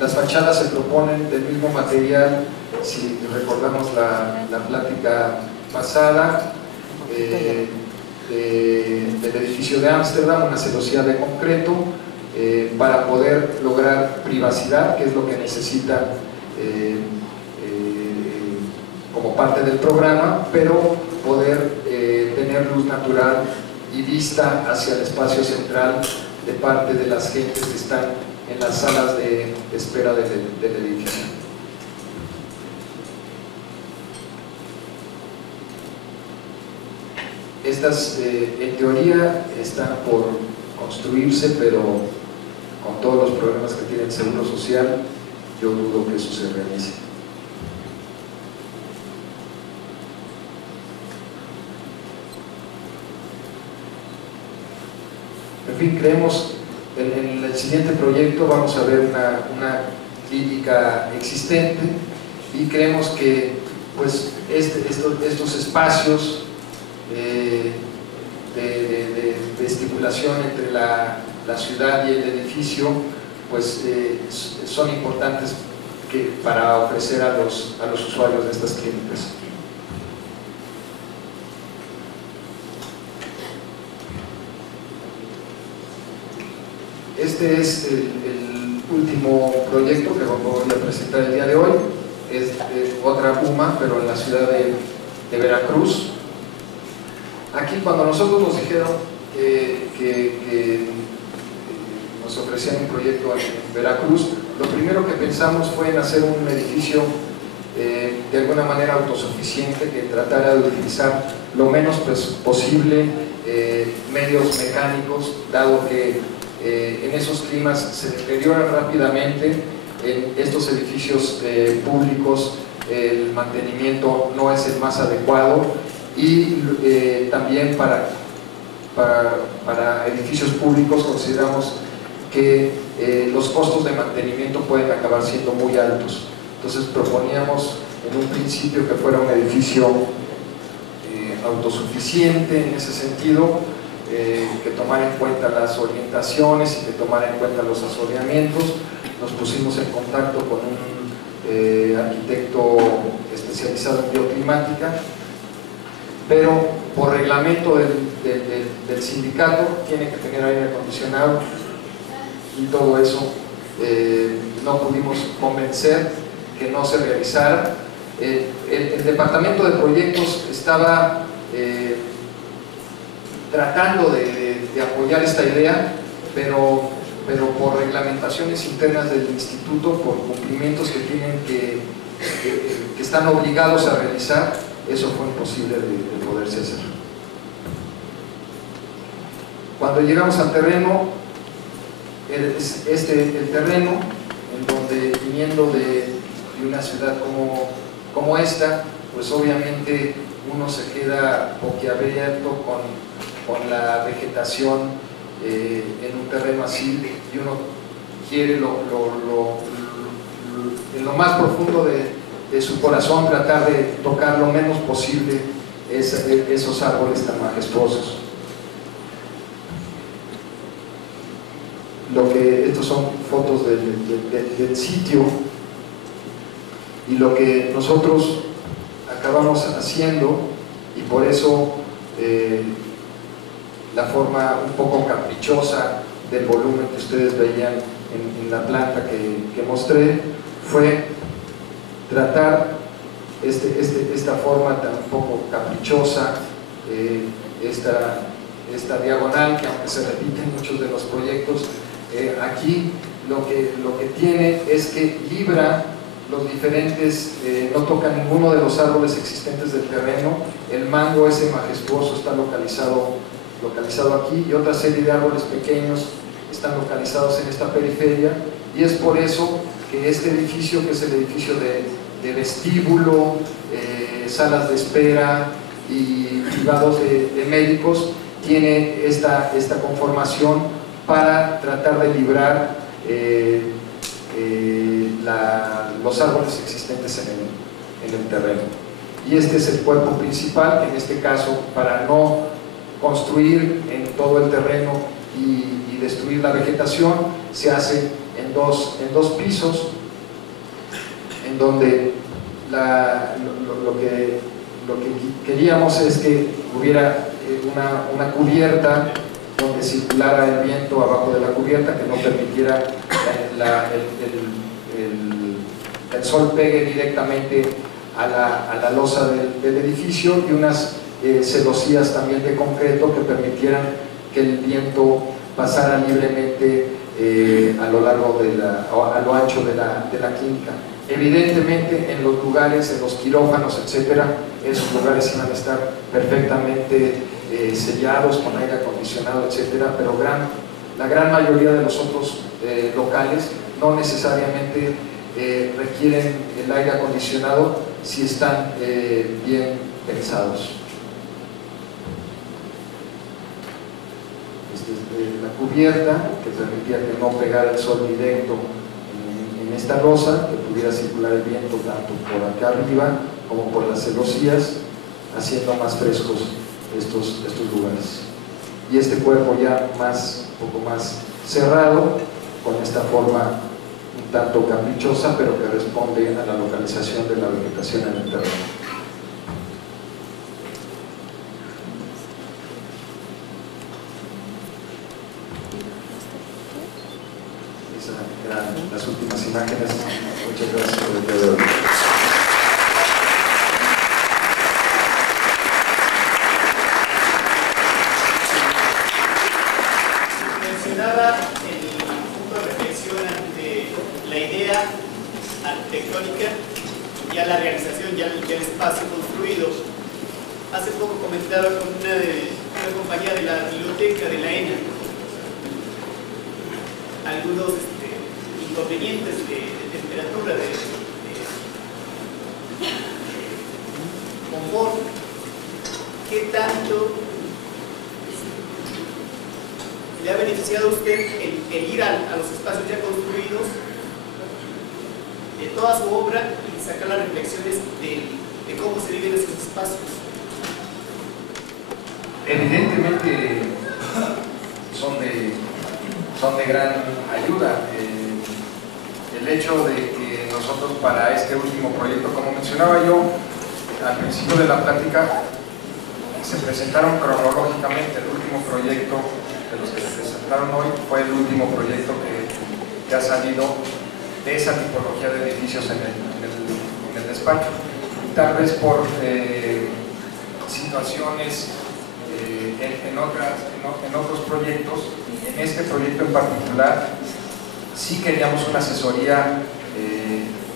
Las fachadas se proponen del mismo material, si recordamos la plática pasada, del edificio de Ámsterdam, una celosía de concreto, para poder lograr privacidad, que es lo que necesita como parte del programa, pero poder tener luz natural y vista hacia el espacio central de parte de las gentes que están en las salas de espera del edificio. Estas en teoría están por construirse, pero con todos los problemas que tiene el Seguro Social, yo dudo que eso se realice. En fin, creemos en el siguiente proyecto vamos a ver una clínica existente, y creemos que pues estos espacios de estipulación entre la ciudad y el edificio pues son importantes para ofrecer a los usuarios de estas clínicas. Este es el último proyecto que voy a presentar el día de hoy. Es otra UMA, pero en la ciudad de Veracruz. Aquí, cuando nosotros nos dijeron que nos ofrecían un proyecto en Veracruz, lo primero que pensamos fue en hacer un edificio de alguna manera autosuficiente, que tratara de utilizar lo menos posible medios mecánicos, dado que en esos climas se deterioran rápidamente. En estos edificios públicos el mantenimiento no es el más adecuado, y también para edificios públicos consideramos que los costos de mantenimiento pueden acabar siendo muy altos. Entonces proponíamos en un principio que fuera un edificio autosuficiente en ese sentido, que tomara en cuenta las orientaciones y que tomara en cuenta los asoleamientos. Nos pusimos en contacto con un arquitecto especializado en bioclimática, pero por reglamento del sindicato tiene que tener aire acondicionado, y todo eso no pudimos convencer que no se realizara. El departamento de proyectos estaba tratando de apoyar esta idea, pero por reglamentaciones internas del instituto, por cumplimientos que tienen que están obligados a realizar, eso fue imposible de poderse hacer. Cuando llegamos al terreno, el terreno en donde, viniendo de una ciudad como esta, pues obviamente uno se queda boquiabierto con la vegetación en un terreno así, y uno quiere en lo más profundo de su corazón tratar de tocar lo menos posible esos árboles tan majestuosos. Estos son fotos del sitio, y lo que nosotros acabamos haciendo, y por eso la forma un poco caprichosa del volumen que ustedes veían en la planta que mostré, fue tratar esta forma tan un poco caprichosa, esta diagonal, que aunque se repite en muchos de los proyectos, aquí lo que tiene es que libra los diferentes, no toca ninguno de los árboles existentes del terreno. El mango ese majestuoso está localizado aquí, y otra serie de árboles pequeños están localizados en esta periferia, y es por eso que este edificio, que es el edificio de vestíbulo, salas de espera y privados de médicos, tiene esta conformación para tratar de librar los árboles existentes en el terreno. Y este es el cuerpo principal, que en este caso, para no construir en todo el terreno y destruir la vegetación, se hace en dos pisos, en donde lo que queríamos es que hubiera una cubierta donde circulara el viento abajo de la cubierta, que no permitiera el sol pegue directamente a la losa del edificio, y unas celosías también de concreto que permitieran que el viento pasara libremente a lo largo a lo ancho de la clínica. Evidentemente en los lugares, en los quirófanos, etcétera, esos lugares iban a estar perfectamente sellados con aire acondicionado, etcétera, pero la gran mayoría de los otros locales no necesariamente requieren el aire acondicionado si están bien pensados. La cubierta, que permitía que no pegara el sol directo en esta losa, que pudiera circular el viento tanto por acá arriba como por las celosías, haciendo más frescos estos lugares. Y este cuerpo ya un poco más cerrado, con esta forma un tanto caprichosa, pero que responde a la localización de la vegetación en el terreno. Las últimas imágenes. Muchas gracias por el día de hoy. Mencionaba el punto de reflexión ante la idea arquitectónica, ya la realización, ya el espacio construido. Hace poco comentaba con una compañía de la biblioteca de la ENA algunos inconvenientes de temperatura, de confort. ¿Qué tanto le ha beneficiado a usted el ir a los espacios ya construidos de toda su obra y sacar las reflexiones de cómo se viven esos espacios? Evidentemente son de gran ayuda. El hecho de que nosotros, para este último proyecto, como mencionaba yo al principio de la plática, se presentaron cronológicamente. El último proyecto de los que se presentaron hoy fue el último proyecto que ha salido de esa tipología de edificios en el despacho. Tal vez por situaciones en otros proyectos, en este proyecto en particular sí queríamos una asesoría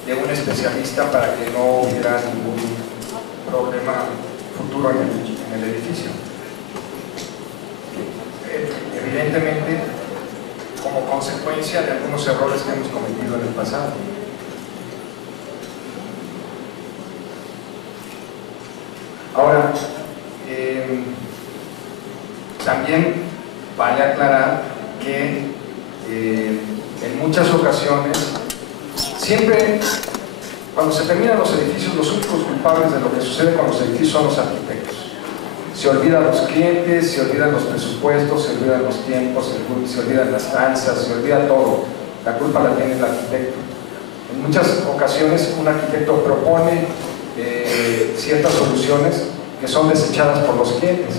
de un especialista para que no hubiera ningún problema futuro en el edificio. Evidentemente, como consecuencia de algunos errores que hemos cometido en el pasado. Ahora, también vale aclarar que en muchas ocasiones, siempre cuando se terminan los edificios, los únicos culpables de lo que sucede con los edificios son los arquitectos. Se olvidan los clientes, se olvidan los presupuestos, se olvidan los tiempos, se olvidan las danzas, se olvida todo. La culpa la tiene el arquitecto. En muchas ocasiones un arquitecto propone ciertas soluciones que son desechadas por los clientes,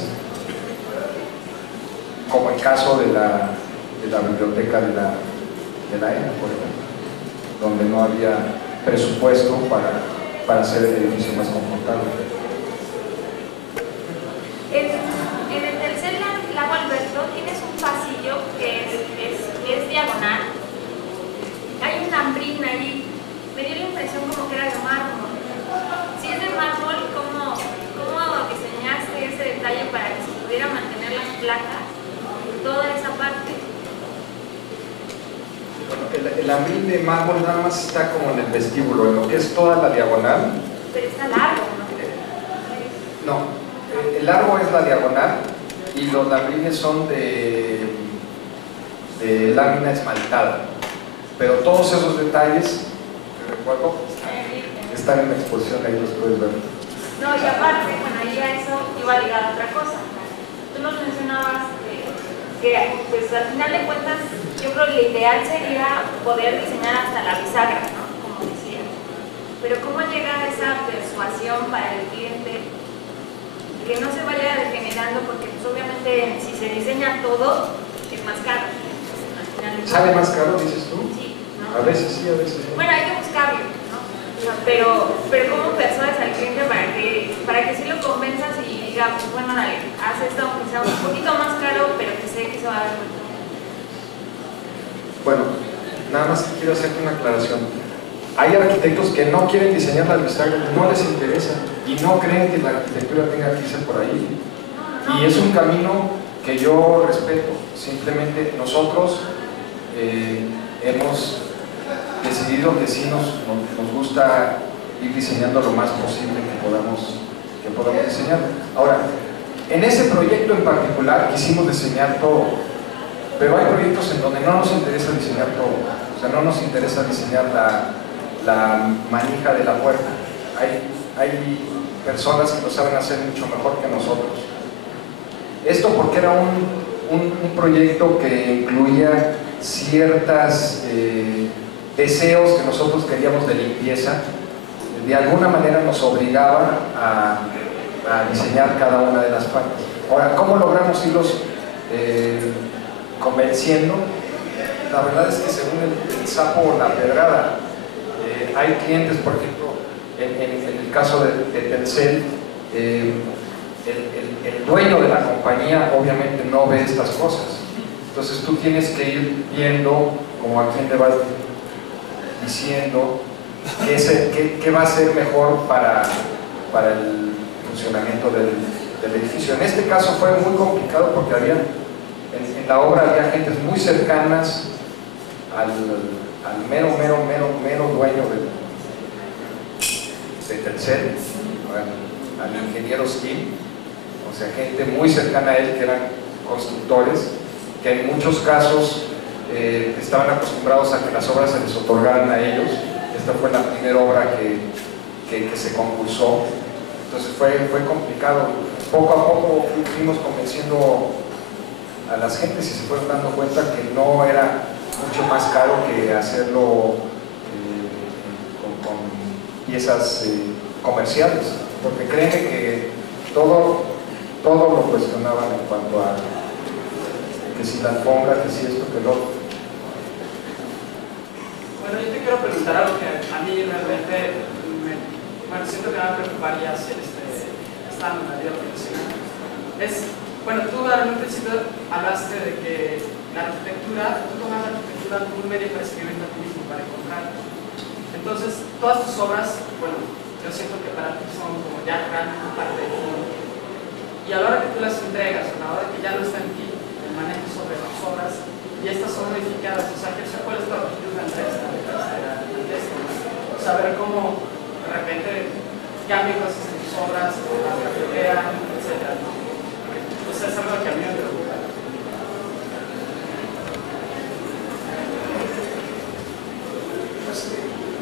como el caso de la biblioteca de la ENA, por ejemplo, donde no había presupuesto para hacer el edificio más confortable. En el tercer lago Alberto tienes un pasillo que es diagonal. Hay un lambrín ahí. Me dio la impresión como que era de mármol. Si es de mármol, ¿cómo diseñaste ese detalle para que se pudiera mantener las placas toda esa parte? El lambrín de mármol nada más está como en el vestíbulo, en lo que es toda la diagonal. Pero está largo, ¿no? No, el largo es la diagonal y los lambrines son de lámina esmaltada. Pero todos esos detalles, que recuerdo, están en la exposición, ahí los puedes ver. No, y aparte, bueno, ahí a eso iba ligado a otra cosa. Tú nos mencionabas que pues al final de cuentas, yo creo que lo ideal sería poder diseñar hasta la bisagra, ¿no? Como decía. Pero ¿cómo llega esa persuasión para el cliente que no se vaya degenerando? Porque pues obviamente si se diseña todo, es más caro. Al final de ¿Sale más caro, dices tú? Sí, ¿no? A veces sí, a veces no. Bueno, hay que buscarlo, ¿no? O sea, pero ¿cómo persuades al cliente para que sí lo convenzas y diga, pues bueno, dale, haz esto aunque sea un poquito más caro, pero que sé que se va a dar cuenta? Bueno, nada más quiero hacerte una aclaración. Hay arquitectos que no quieren diseñar la bisagra, no les interesa y no creen que la arquitectura tenga que irse por ahí. Y es un camino que yo respeto. Simplemente nosotros hemos decidido que sí nos gusta ir diseñando lo más posible que podamos diseñar. Ahora, en ese proyecto en particular quisimos diseñar todo, pero hay proyectos en donde no nos interesa diseñar todo. O sea, no nos interesa diseñar la manija de la puerta. Hay personas que lo saben hacer mucho mejor que nosotros. Esto porque era un proyecto que incluía ciertos deseos que nosotros queríamos de limpieza. De alguna manera nos obligaba a diseñar cada una de las partes. Ahora, ¿cómo logramos irlos convenciendo? La verdad es que según el sapo o la pedrada, hay clientes, por ejemplo, en el caso de Telcel, el dueño de la compañía obviamente no ve estas cosas. Entonces tú tienes que ir viendo como a quién le vas diciendo qué va a ser mejor para el funcionamiento del edificio. En este caso fue muy complicado porque en la obra había gentes muy cercanas al mero dueño de Telcel, al ingeniero Skin, o sea, gente muy cercana a él que eran constructores, que en muchos casos estaban acostumbrados a que las obras se les otorgaran a ellos. Esta fue la primera obra que se concursó, entonces fue complicado. Poco a poco fuimos convenciendo a las gentes y se fueron dando cuenta que no era mucho más caro que hacerlo con piezas comerciales, porque créeme que todo lo cuestionaban en cuanto a que si la alfombra, que si esto, que lo otro. Bueno, yo te quiero preguntar algo que a mí realmente siento que me va a preocupar ya hacer estando en la vida profesional. Bueno, tú en un principio hablaste de que la arquitectura, tú tomas la arquitectura como un medio para escribirte a ti mismo, para encontrar. Entonces, todas tus obras, bueno, yo siento que para ti son como ya realmente parte de ti. Y a la hora que tú las entregas, a la hora que ya no está en ti, el manejo sobre tus obras, y estas son modificadas, o sea, ¿cuál es tu actitud ante esto? Saber cómo de repente cambie cosas en tus obras, las cafeteras, etc. ¿no? O sea, es algo que a mí me preocupa. Pues,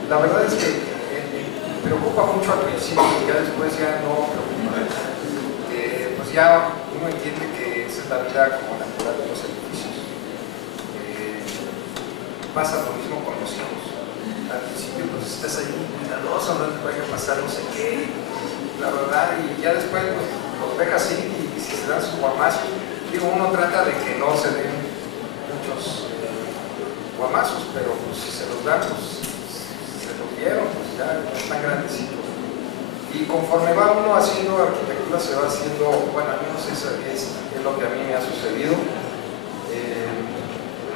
la verdad es que me preocupa mucho al principio, y ya después ya no preocupa. Pues ya uno entiende que esa es la vida como natural de los edificios. Pasa lo mismo con los hijos. Al principio pues estás ahí cuidadoso, no te vaya a pasar no sé qué, la verdad, y ya después pues, los dejas así y si se dan sus guamazos, digo, uno trata de que no se den muchos guamazos, pero pues si se los dan, pues se los dieron, pues ya están grandecitos. Y conforme va uno haciendo arquitectura se va haciendo, bueno, al menos eso es lo que a mí me ha sucedido,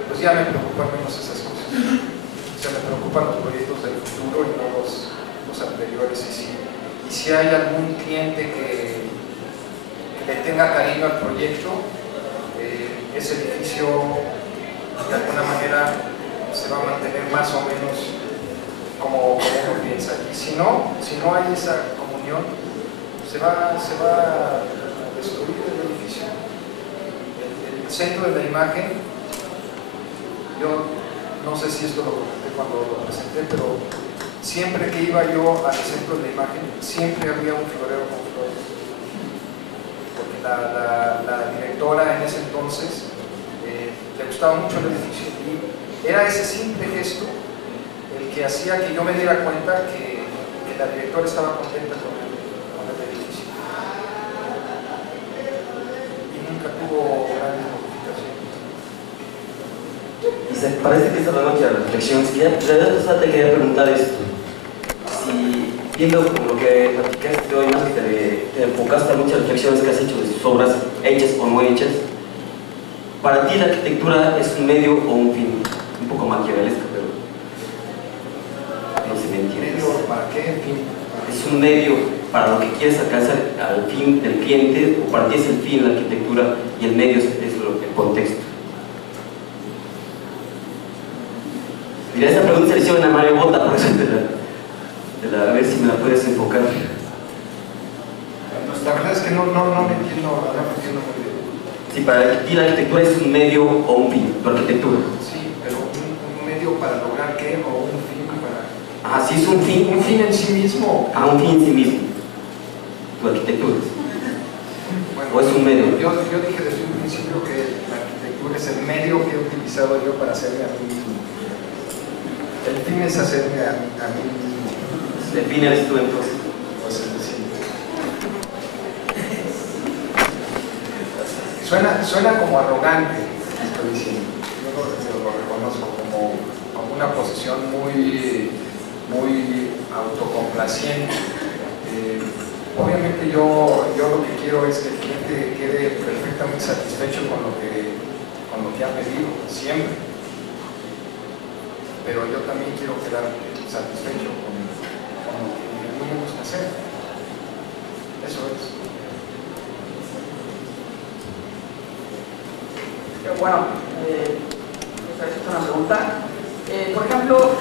pues ya me preocupan menos esas cosas. O sea, me preocupan los proyectos del futuro y no los anteriores. Y si hay algún cliente que le tenga cariño al proyecto, ese edificio de alguna manera se va a mantener más o menos como uno piensa. Y si no hay esa comunión, se va a destruir el edificio. El centro de la imagen, yo no sé si esto lo comenté cuando lo presenté, pero siempre que iba yo al centro de la imagen, siempre había un florero con flores. Porque la directora en ese entonces le gustaba mucho el edificio. Y era ese simple gesto el que hacía que yo me diera cuenta que la directora estaba contenta con el edificio. Y nunca tuvo grandes modificaciones. Isaac, parece que esta noche la reflexión, te quería preguntar esto. Si, viendo como lo que platicaste hoy, más te enfocaste a muchas reflexiones que has hecho de sus obras, hechas o no hechas, para ti la arquitectura es un medio o un fin, un poco maquiavelesco, pero no se me entiende. ¿Medio para qué? En fin. ¿Es un medio para lo que quieres alcanzar al fin del cliente, o para ti es el fin la arquitectura y el medio es el contexto? Mira, esta pregunta se le hicieron a Mario Bota, por eso a ver si me la puedes enfocar. La verdad es que no me entiendo muy bien. Si para ti la arquitectura es un medio o un fin, tu arquitectura. Sí, pero un medio para lograr qué o un fin para... Ah, si es un fin. Un fin en sí mismo. Ah, un fin en sí mismo. Tu arquitectura. Bueno, ¿O es un medio? Yo dije desde un principio que la arquitectura es el medio que he utilizado yo para hacerme a mí mismo. El fin es hacerme a mí mismo. Defines tú entonces. Pues es decir, suena como arrogante, estoy diciendo. Yo lo reconozco como una posición muy autocomplaciente. Obviamente yo lo que quiero es que el cliente quede perfectamente satisfecho con lo que ha pedido, siempre. Pero yo también quiero quedar satisfecho con lo que a mí me gusta hacer. Eso es. Bueno, esta es una pregunta. Por ejemplo,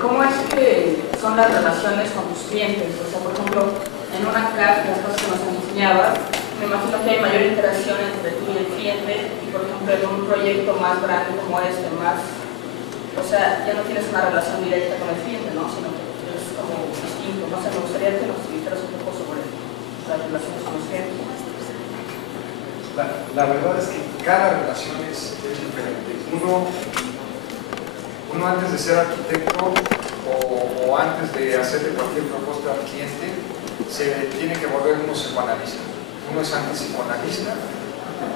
¿cómo es que son las relaciones con tus clientes? O sea, por ejemplo, en una clase, las cosas que nos enseñabas, me imagino que hay mayor interacción entre tú y el cliente, y por ejemplo, en un proyecto más grande como este, o sea, ya no tienes una relación directa con el cliente, ¿no? Sino que es como distinto. No sé, me gustaría que nos dijeras un poco sobre las relaciones con los clientes. La verdad es que cada relación es diferente. Uno antes de ser arquitecto o antes de hacerle cualquier propuesta al cliente, se tiene que volver uno psicoanalista. Uno es antes psicoanalista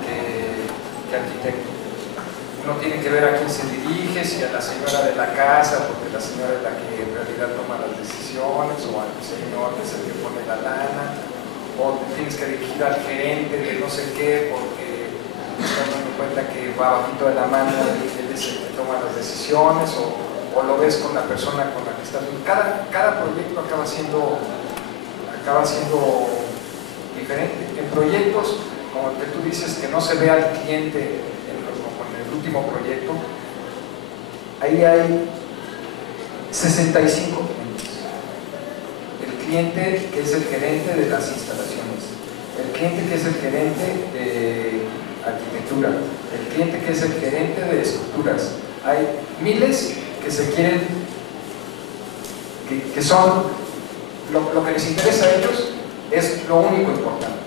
que arquitecto. Uno tiene que ver a quién se dirige, si a la señora de la casa, porque la señora es la que en realidad toma las decisiones, o al señor que es el que pone la lana, o te tienes que dirigir al gerente de no sé qué, porque estás dando cuenta que va bajito de la mano y él es el que toma las decisiones, o lo ves con la persona con la que estás. Cada proyecto acaba siendo diferente. En proyectos, como el que tú dices, que no se ve al cliente, último proyecto, ahí hay 65 clientes. El cliente que es el gerente de las instalaciones, el cliente que es el gerente de arquitectura, el cliente que es el gerente de estructuras. Hay miles que se quieren, que son, lo que les interesa a ellos es lo único importante.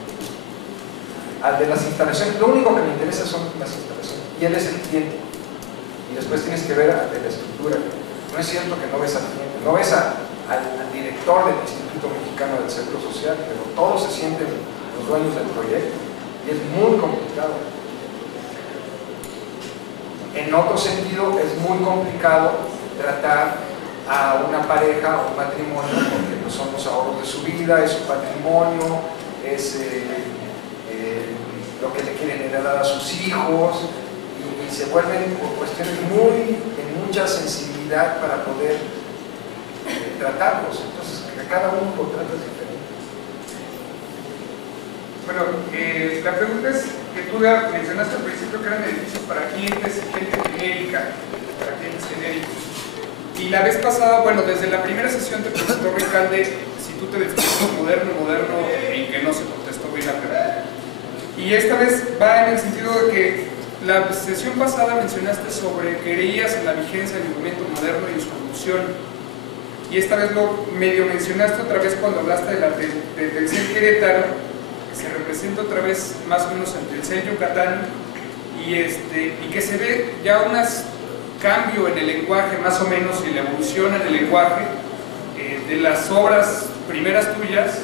Al de las instalaciones, lo único que le interesa son las instalaciones, y él es el cliente. Y después tienes que ver al de la estructura. No es cierto que no ves al cliente, no ves al director del Instituto Mexicano del Seguro Social, pero todos se sienten los dueños del proyecto, y es muy complicado. En otro sentido, es muy complicado tratar a una pareja o un matrimonio, porque no son los ahorros de su vida, es su patrimonio, es lo que le quieren heredar a sus hijos, y se vuelven por cuestiones de mucha sensibilidad para poder tratarlos. Entonces, cada uno lo trata diferente. Bueno, la pregunta es que tú mencionaste al principio que eran edificios para clientes y gente genérica, para clientes genéricos. Y la vez pasada, bueno, desde la primera sesión te preguntó Ricalde si tú te definías como moderno, en que no se contestó bien la pregunta. Y esta vez va en el sentido de que la sesión pasada mencionaste sobre que creías en la vigencia del movimiento moderno y en su evolución. Y esta vez lo medio mencionaste otra vez cuando hablaste de Telcel Querétaro, que se representa otra vez más o menos en Telcel Yucatán, y que se ve ya un cambio en el lenguaje más o menos, y la evolución en el lenguaje de las obras primeras tuyas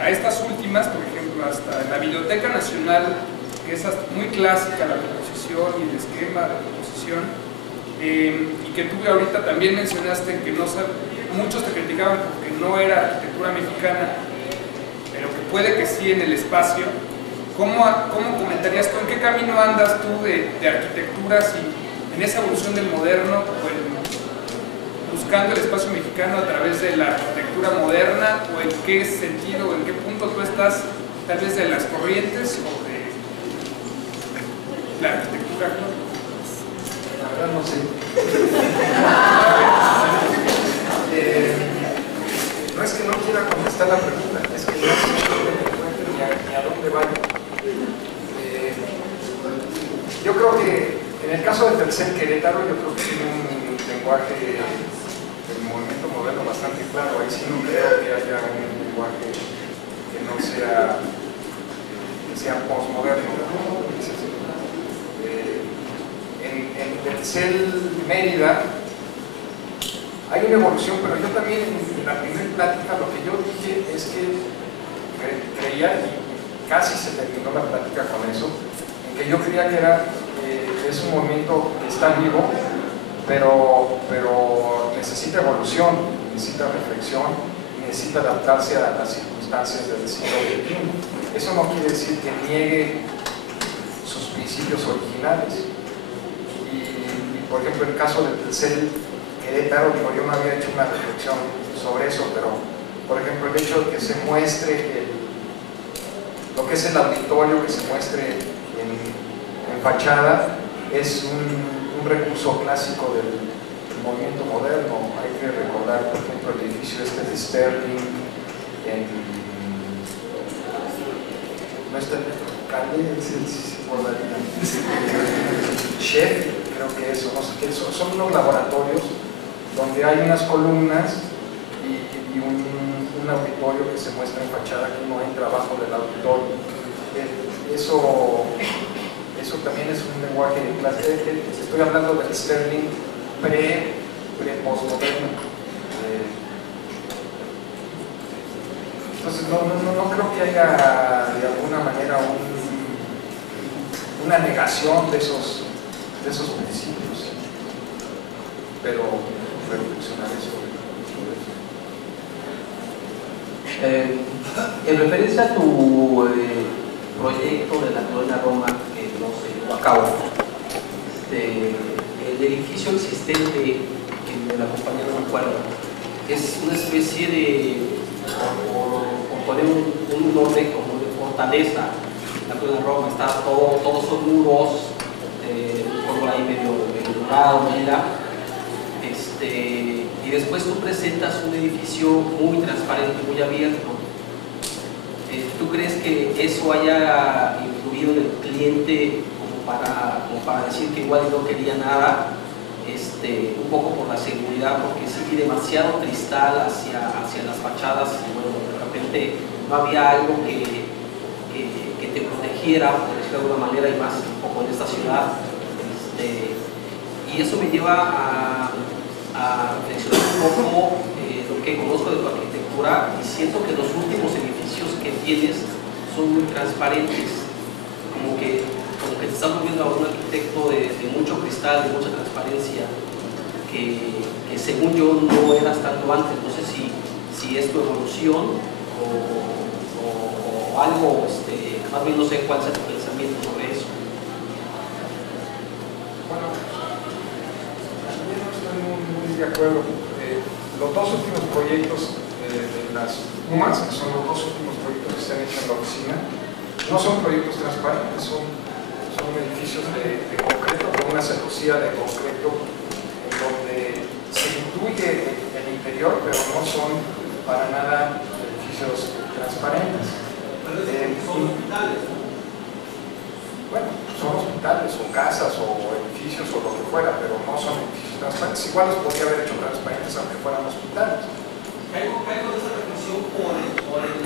a estas últimas, por ejemplo, hasta en la Biblioteca Nacional, que es muy clásica la composición y el esquema de la composición, y que tú ahorita también mencionaste que muchos te criticaban porque no era arquitectura mexicana, pero que puede que sí en el espacio. ¿Cómo comentarías tú, en qué camino andas tú de arquitectura, si en esa evolución del moderno, buscando el espacio mexicano a través de la arquitectura moderna, o en qué sentido, en qué punto tú estás, tal vez de las corrientes o de la arquitectura actual? La verdad no sé. No es que no quiera contestar la pregunta, es que no sé ni a dónde vaya. Yo creo que en el caso de Telcel Querétaro, yo creo que tiene un lenguaje del movimiento moderno bastante claro. Ahí sí no creo que haya un lenguaje que no sea postmoderno. En Telcel Mérida hay una evolución, pero yo también en la primera plática lo que yo dije es que creía, y casi se terminó la plática con eso, en que yo creía que es un movimiento que está vivo, pero necesita evolución, necesita reflexión, necesita adaptarse a las circunstancias del siglo XXI. Eso no quiere decir que niegue sus principios originales. Y por ejemplo, el caso del Telcel Querétaro, yo no había hecho una reflexión sobre eso, pero por ejemplo el hecho de que se muestre lo que es el auditorio, que se muestre en fachada, es un recurso clásico del movimiento moderno. Hay que recordar, por ejemplo, el edificio de Sterling, no está el alcalde, Sheffield, creo que eso, no sé qué, son unos laboratorios donde hay unas columnas y un auditorio que se muestra en fachada, que uno entra abajo del auditorio. Eso también es un lenguaje de clase. Estoy hablando del Sterling pre-postmoderno. Entonces no creo que haya de alguna manera una negación de esos principios, pero reflexionaré sobre eso. En referencia a tu proyecto de la colonia Roma, que no se llevó a cabo, el edificio existente, que me la compañía no me acuerdo, es una especie de, por poner un nombre como de fortaleza. La colonia Roma está todos son muros, por ahí medio dorado, mira, y después tú presentas un edificio muy transparente, muy abierto. ¿Tú crees que eso haya influido en el cliente como para decir que igual no quería nada? Un poco por la seguridad, porque sí vi demasiado cristal hacia las fachadas y bueno, de repente no había algo que te protegiera, por decirlo de alguna manera, y más un poco en esta ciudad. Y eso me lleva a reflexionar un poco lo que conozco de tu arquitectura, y siento que los últimos edificios que tienes son muy transparentes, como que te estás volviendo a un arquitecto de mucho cristal, de mucha transparencia, que según yo no eras tanto antes. No sé si es tu evolución o algo, más bien no sé cuál sea tu pensamiento sobre eso. Bueno, también no estoy muy de acuerdo. Los dos últimos proyectos de las UMAS, que son los dos últimos proyectos que se han hecho en la oficina, no son proyectos transparentes, son edificios de concreto, con una celosía de concreto, en donde se intuye el interior, pero no son para nada edificios transparentes. Son hospitales, ¿no? Bueno, son hospitales o casas o edificios o lo que fuera, pero no son edificios transparentes. Igual los podría haber hecho transparentes aunque fueran hospitales. Caigo de esa reflexión por el problema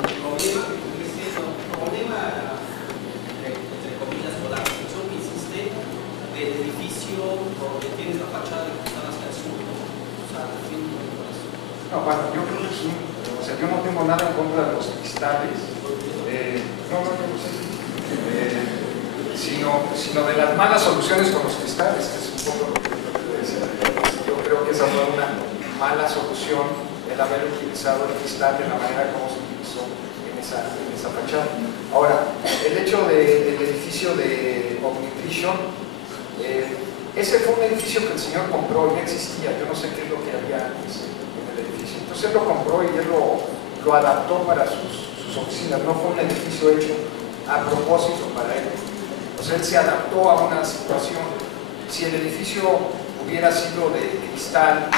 que tú dices, problema, entre comillas, por la reflexión que hiciste del edificio donde tienes la fachada de cristal hasta el sur. O sea, por eso. No, bueno, yo creo que sí. O sea, yo no tengo nada en contra de los cristales. Sino de las malas soluciones con los cristales, que es un poco lo que decía. Yo creo que esa fue una mala solución, el haber utilizado el cristal de la manera como se utilizó en esa fachada. Ahora, el hecho del edificio de Omnivision, ese fue un edificio que el señor compró y no existía. Yo no sé qué es lo que había antes en el edificio. Entonces él lo compró y él lo adaptó para sus oficinas. No fue un edificio hecho a propósito para él. O sea, él se adaptó a una situación. Si el edificio hubiera sido de cristal,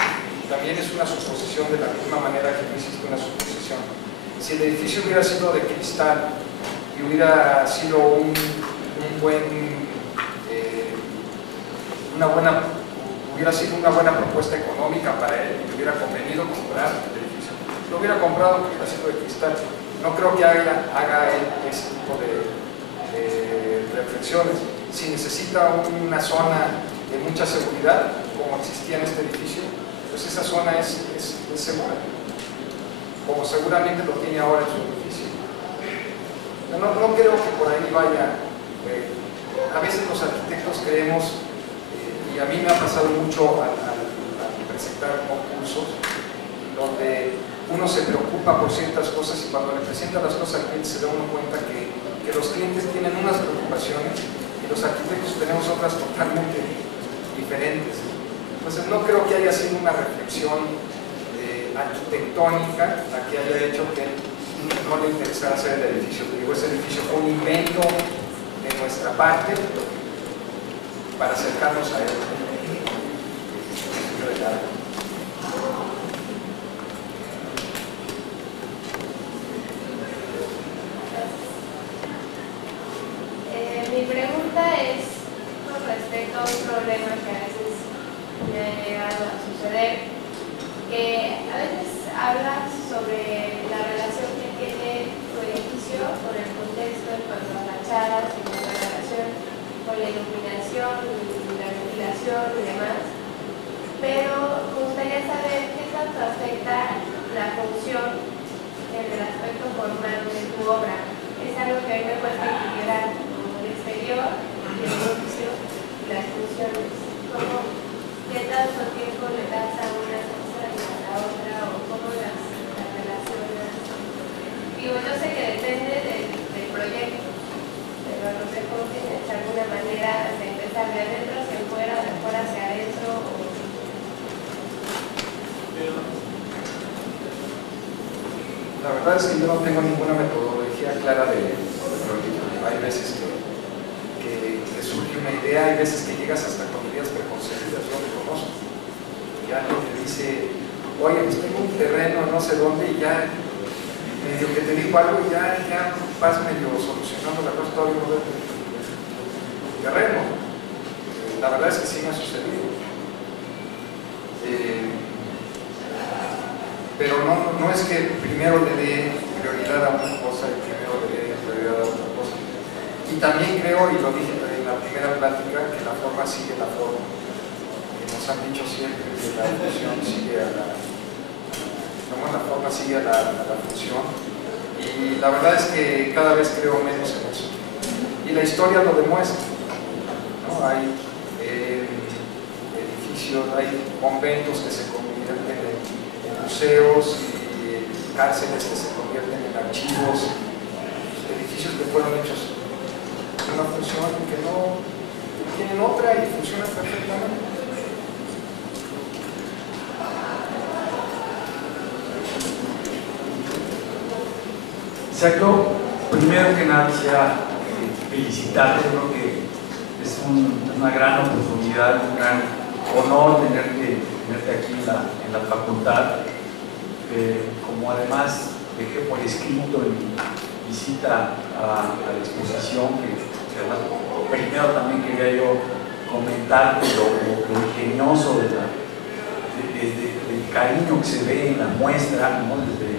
también es una suposición de la misma manera que no hiciste una suposición. Si el edificio hubiera sido de cristal y hubiera sido hubiera sido una buena propuesta económica para él y le hubiera convenido comprar el edificio, lo hubiera comprado porque hubiera sido de cristal. No creo que haga él ese tipo de reflexiones. Si necesita una zona de mucha seguridad, como existía en este edificio, pues esa zona es segura, como seguramente lo tiene ahora en su edificio. No creo que por ahí vaya. A veces los arquitectos creemos, y a mí me ha pasado mucho al presentar concursos, donde uno se preocupa por ciertas cosas y cuando le presenta las cosas al cliente se da uno cuenta que los clientes tienen unas preocupaciones y los arquitectos tenemos otras totalmente diferentes. Entonces no creo que haya sido una reflexión arquitectónica la que haya hecho que no le interesara hacer el edificio. Digo, ese edificio fue un invento de nuestra parte para acercarnos a él. Mi pregunta es con respecto a un problema que a veces me ha llegado a suceder, que a veces hablas sobre la relación que tiene tu edificio con el contexto en cuanto a fachadas y la relación con la iluminación y la ventilación y demás, pero me gustaría saber qué tanto afecta la función en el aspecto formal de tu obra. Es algo que a mí me cuesta equilibrar el exterior y el edificio y las funciones. ¿Qué tanto tiempo le das a una cosa y a la otra, o cómo las relacionas? Digo, yo sé que depende del proyecto, pero no sé cómo tienes alguna manera de empezar de adentro hacia afuera, de afuera hacia adentro. La verdad es que yo no tengo ninguna metodología clara de proyecto. Hay veces que surge una idea, hay veces que llegas hasta con ideas preconcebidas, yo lo conozco. y alguien te dice, oye, pues tengo un terreno no sé dónde, y ya medio que te dijo algo y ya vas medio solucionando la cosa, todavía no ves el terreno. La verdad es que sí me ha sucedido. Pero no es que primero le dé prioridad a una cosa y primero le dé prioridad a otra cosa. Y también creo, y lo dije en la primera plática, que la forma sigue la forma. Que nos han dicho siempre que la función sigue a la... la forma sigue a la función. Y la verdad es que cada vez creo menos en eso. Y la historia lo demuestra, ¿no? Hay edificios, hay conventos que se convierten en museos y cárceles que se convierten en archivos, edificios que fueron hechos en una función y que no tienen otra y funcionan perfectamente. Exacto. Primero que nada quisiera felicitarte, creo que es una gran oportunidad, un gran honor tenerte aquí en la facultad. Como además dejé por escrito en mi visita a la exposición, que además primero también quería yo comentar lo ingenioso del cariño que se ve en la muestra, ¿no? desde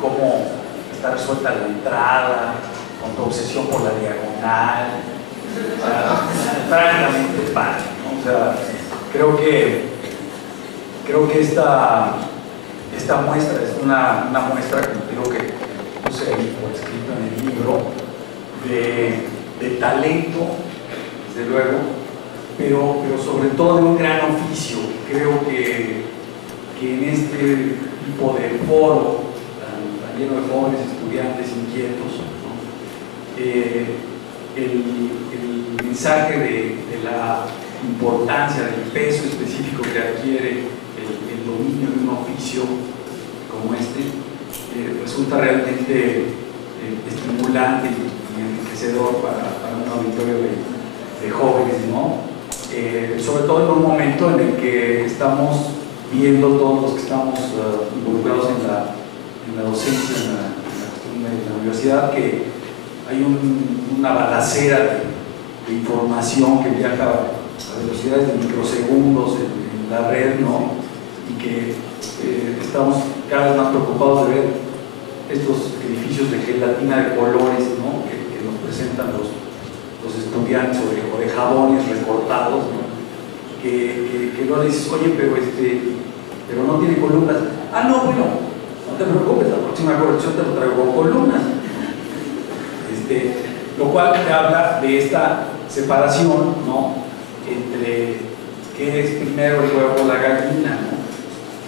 cómo está resuelta la entrada, con tu obsesión por la diagonal, o sea, francamente padre, ¿no? O sea, creo que esta muestra es una muestra, creo que puse ahí por escrito en el libro, de talento, desde luego, pero sobre todo de un gran oficio. Creo que en este tipo de foro tan lleno de jóvenes estudiantes inquietos, ¿no? El mensaje de la importancia, del peso específico que adquiere el dominio de un oficio como este, resulta realmente estimulante y enriquecedor para un auditorio de jóvenes, ¿no? Sobre todo en un momento en el que estamos viendo todos los que estamos involucrados en la docencia, en la universidad, que hay una balacera de información que viaja a velocidades de microsegundos en la red, ¿no? Y que estamos cada vez más preocupados de ver estos edificios de gelatina de colores, ¿no? que nos presentan los estudiantes o de jabones recortados, ¿no? que no les dices, oye, pero no tiene columnas. Ah, no, bueno, no te preocupes, la próxima corrección te lo traigo con columnas. Lo cual te habla de esta separación, ¿no? Entre qué es primero el huevo o la gallina, ¿no?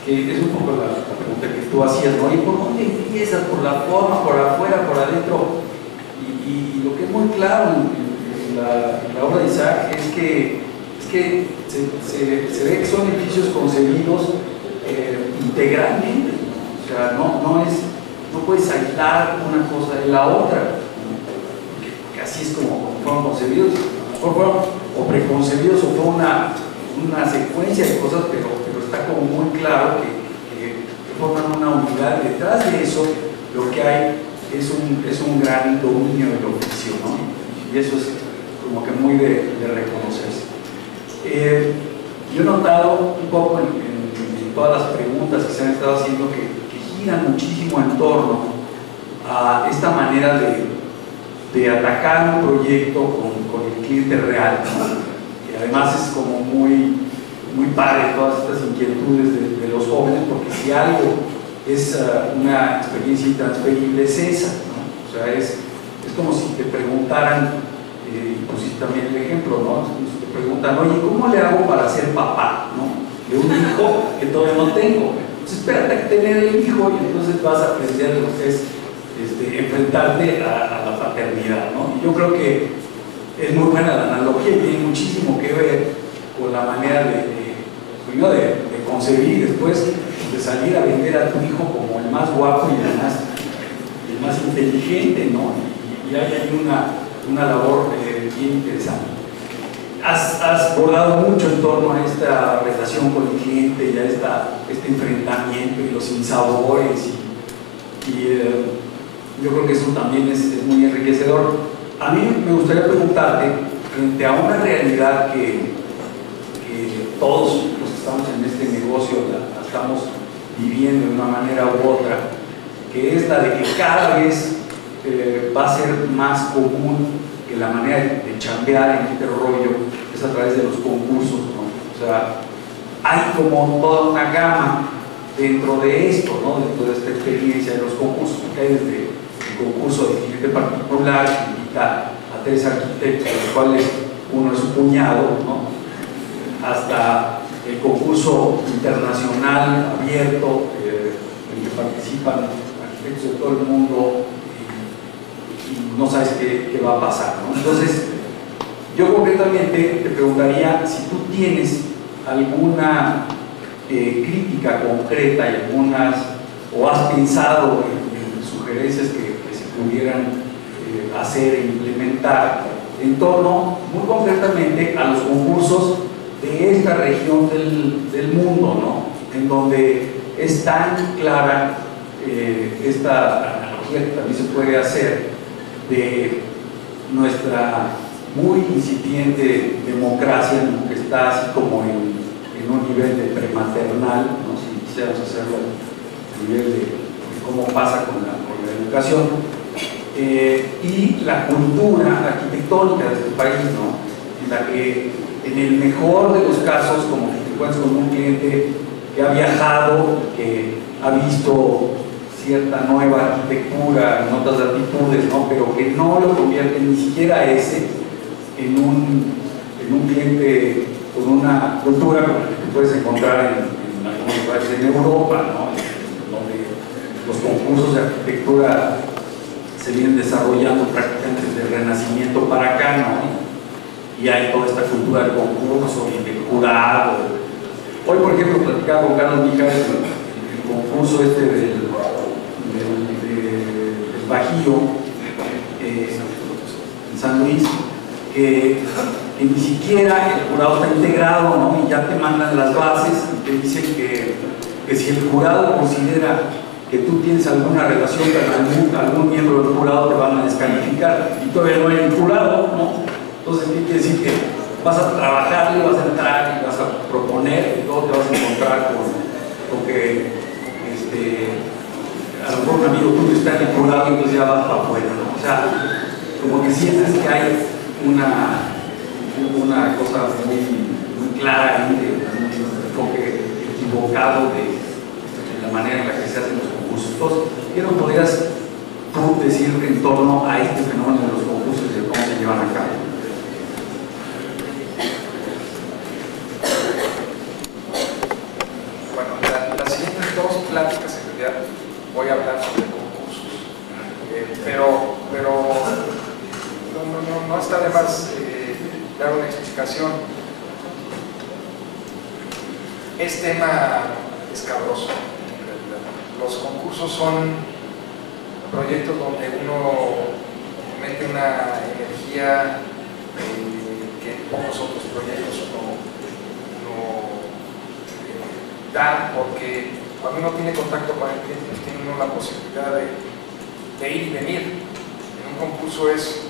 Que es un poco la pregunta que tú hacías, ¿no? ¿Y por dónde empiezas? ¿Por la forma, por afuera, por adentro? Y lo que es muy claro en la obra de Isaac es que se ve que son edificios concebidos integralmente, ¿no? O sea, no puedes aislar una cosa de la otra, ¿no? Porque así es como fueron concebidos, a lo mejor fueron o preconcebidos o fue una secuencia de cosas, pero está como muy claro que forman una unidad. Detrás de eso lo que hay es un gran dominio del oficio, ¿no? Y eso es como que muy de reconocerse. Yo he notado un poco en todas las preguntas que se han estado haciendo que giran muchísimo en torno a esta manera de atacar un proyecto con el cliente real, ¿no? Y además es como muy padre todas estas inquietudes de los jóvenes, porque si algo es una experiencia intransferible es esa, ¿no? O sea, es como si te preguntaran, y pusiste también el ejemplo, ¿no? Si te preguntan, oye, ¿cómo le hago para ser papá, ¿no? De un hijo que todavía no tengo. Entonces espérate a tener el hijo y entonces vas a aprender lo que es enfrentarte a la paternidad, ¿no? Y yo creo que es muy buena la analogía y tiene muchísimo que ver con la manera primero de concebir y después de salir a vender a tu hijo como el más guapo y el más inteligente, ¿no? Y hay ahí una labor bien interesante. has bordado mucho en torno a esta relación con el cliente y a este enfrentamiento y los sinsabores yo creo que eso también es muy enriquecedor. A mí me gustaría preguntarte, frente a una realidad que todos los que estamos en este negocio la estamos viviendo de una manera u otra, que es la de que cada vez va a ser más común que la manera de chambear en este rollo es a través de los concursos, ¿no? O sea, hay como toda una gama dentro de esto, ¿no? Dentro de esta experiencia de los concursos, que hay desde el concurso de cliente particular, que invita a 3 arquitectos, de los cuales uno es su cuñado, ¿no? Hasta el concurso internacional abierto, en que participan arquitectos de todo el mundo y no sabes qué va a pasar, ¿no? Entonces, yo concretamente te preguntaría si tú tienes alguna crítica concreta y o has pensado en sugerencias que se pudieran hacer e implementar en torno muy concretamente a los concursos de esta región del mundo, ¿no? En donde es tan clara esta analogía que también se puede hacer de nuestra muy incipiente democracia, ¿no? Que está así como en un nivel de prematernal, ¿no? Si quisiéramos hacerlo a nivel de cómo pasa con la educación, y la cultura arquitectónica de este país, ¿no? En la que en el mejor de los casos, como que te encuentras con un cliente que ha viajado, que ha visto cierta nueva arquitectura en otras latitudes, ¿no? Pero que no lo convierte ni siquiera ese en un cliente con una cultura como la que te puedes encontrar en algunos países en Europa, ¿no? Donde los concursos de arquitectura se vienen desarrollando prácticamente desde el Renacimiento para acá, ¿no? Y hay toda esta cultura del concurso y del jurado. Hoy, por ejemplo, platicaba con Carlos Mijas el concurso del Bajío en San Luis, que ni siquiera el jurado está integrado, ¿no? Y ya te mandan las bases y te dicen que si el jurado considera que tú tienes alguna relación con algún miembro del jurado, te van a descalificar, y todavía no hay un jurado, ¿no? Entonces, ¿qué quiere decir? Que vas a trabajar y vas a entrar y vas a proponer y todo te vas a encontrar con que a lo mejor un amigo tuyo está en el jurado y entonces ya vas para afuera, ¿no? O sea, como que sientes que hay una cosa muy clara, un enfoque equivocado de la manera en la que se hacen los concursos. Entonces, ¿qué nos podrías tú decir en torno a este fenómeno de los concursos y de cómo se llevan a cabo? Las siguientes 2 pláticas en realidad voy a hablar sobre concursos, pero no está de más dar una explicación. Es tema escabroso, en realidad. Los concursos son proyectos donde uno mete una energía que pocos otros proyectos no da, porque cuando uno tiene contacto con el cliente, pues tiene uno la posibilidad de ir y venir. En un concurso es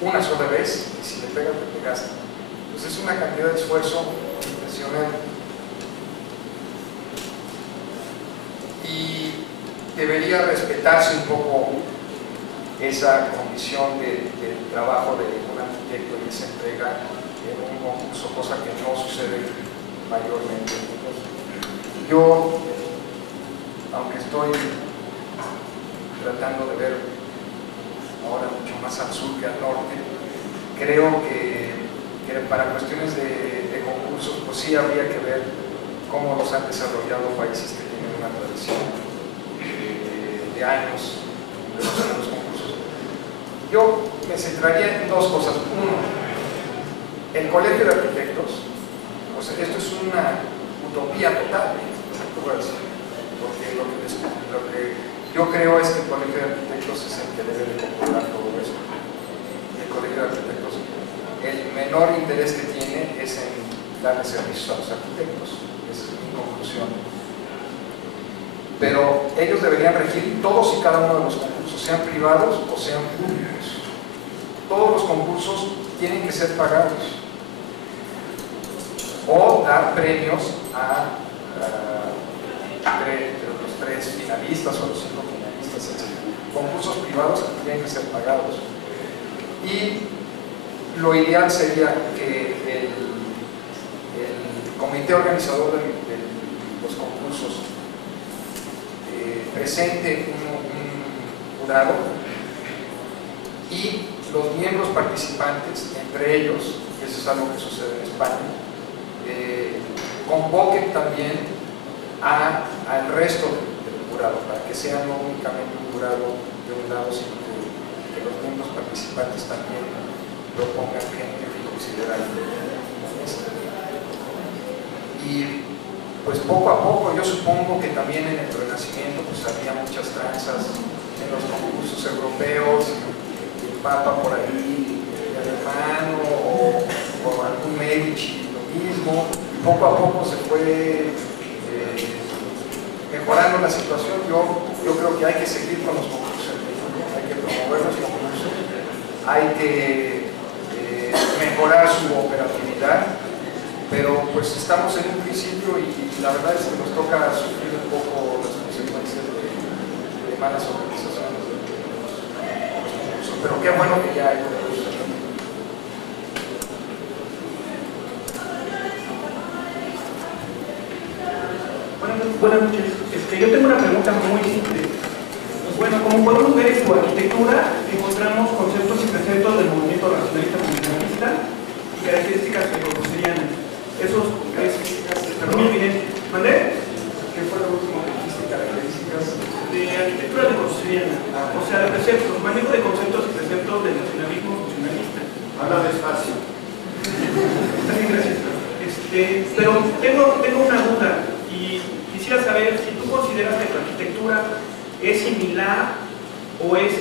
una sola vez, y si le pegas, te pegaste. Entonces es una cantidad de esfuerzo impresionante. Y debería respetarse un poco esa condición del trabajo de un arquitecto y esa entrega en un concurso, cosa que no sucede mayormente. Yo, aunque estoy tratando de ver ahora mucho más al sur que al norte, creo que para cuestiones de concursos, pues sí habría que ver cómo los han desarrollado países que tienen una tradición de años de los concursos. Yo me centraría en 2 cosas. Uno, el Colegio de Arquitectos, pues esto es una utopía total, porque lo que yo creo es que el Colegio de Arquitectos es el que debe de controlar todo esto. El Colegio de Arquitectos, el menor interés que tiene es en darle servicios a los arquitectos. Esa es mi conclusión. Pero ellos deberían regir todos y cada uno de los concursos, sean privados o sean públicos. Todos los concursos tienen que ser pagados o dar premios a los 3 finalistas o los 5 finalistas, etc. Concursos privados tienen que ser pagados. Y lo ideal sería que el comité organizador de los concursos presente un jurado y los miembros participantes, entre ellos, eso es algo que sucede en España, convoquen también al resto del jurado, para que sea no únicamente un jurado de un lado, sino que los miembros participantes también propongan gente que consideran honesta. Y pues poco a poco, yo supongo que también en el Renacimiento pues había muchas tranzas en los concursos europeos, el Papa por ahí, el alemán o algún Medici, lo mismo. Poco a poco se fue mejorando la situación. Yo creo que hay que seguir con los concursos en México, hay que promover los concursos, hay que mejorar su operatividad, pero pues estamos en un principio y la verdad es que nos toca sufrir un poco las consecuencias de malas organizaciones de los concursos, pero qué bueno que ya hay concursos. Buenas noches. Yo tengo una pregunta muy simple. Bueno, como podemos ver en su arquitectura, encontramos conceptos y preceptos del movimiento racionalista funcionalista y características ecosocianas. Esos es muy evidente. ¿Mandé? ¿Qué fue lo último que dijiste? Características de arquitectura ecosociana. O sea, de preceptos, manejo de conceptos y preceptos del nacionalismo funcionalista. Habla despacio. Está bien, gracias. Pero tengo una duda y quisiera saber si tú consideras que tu arquitectura es similar o es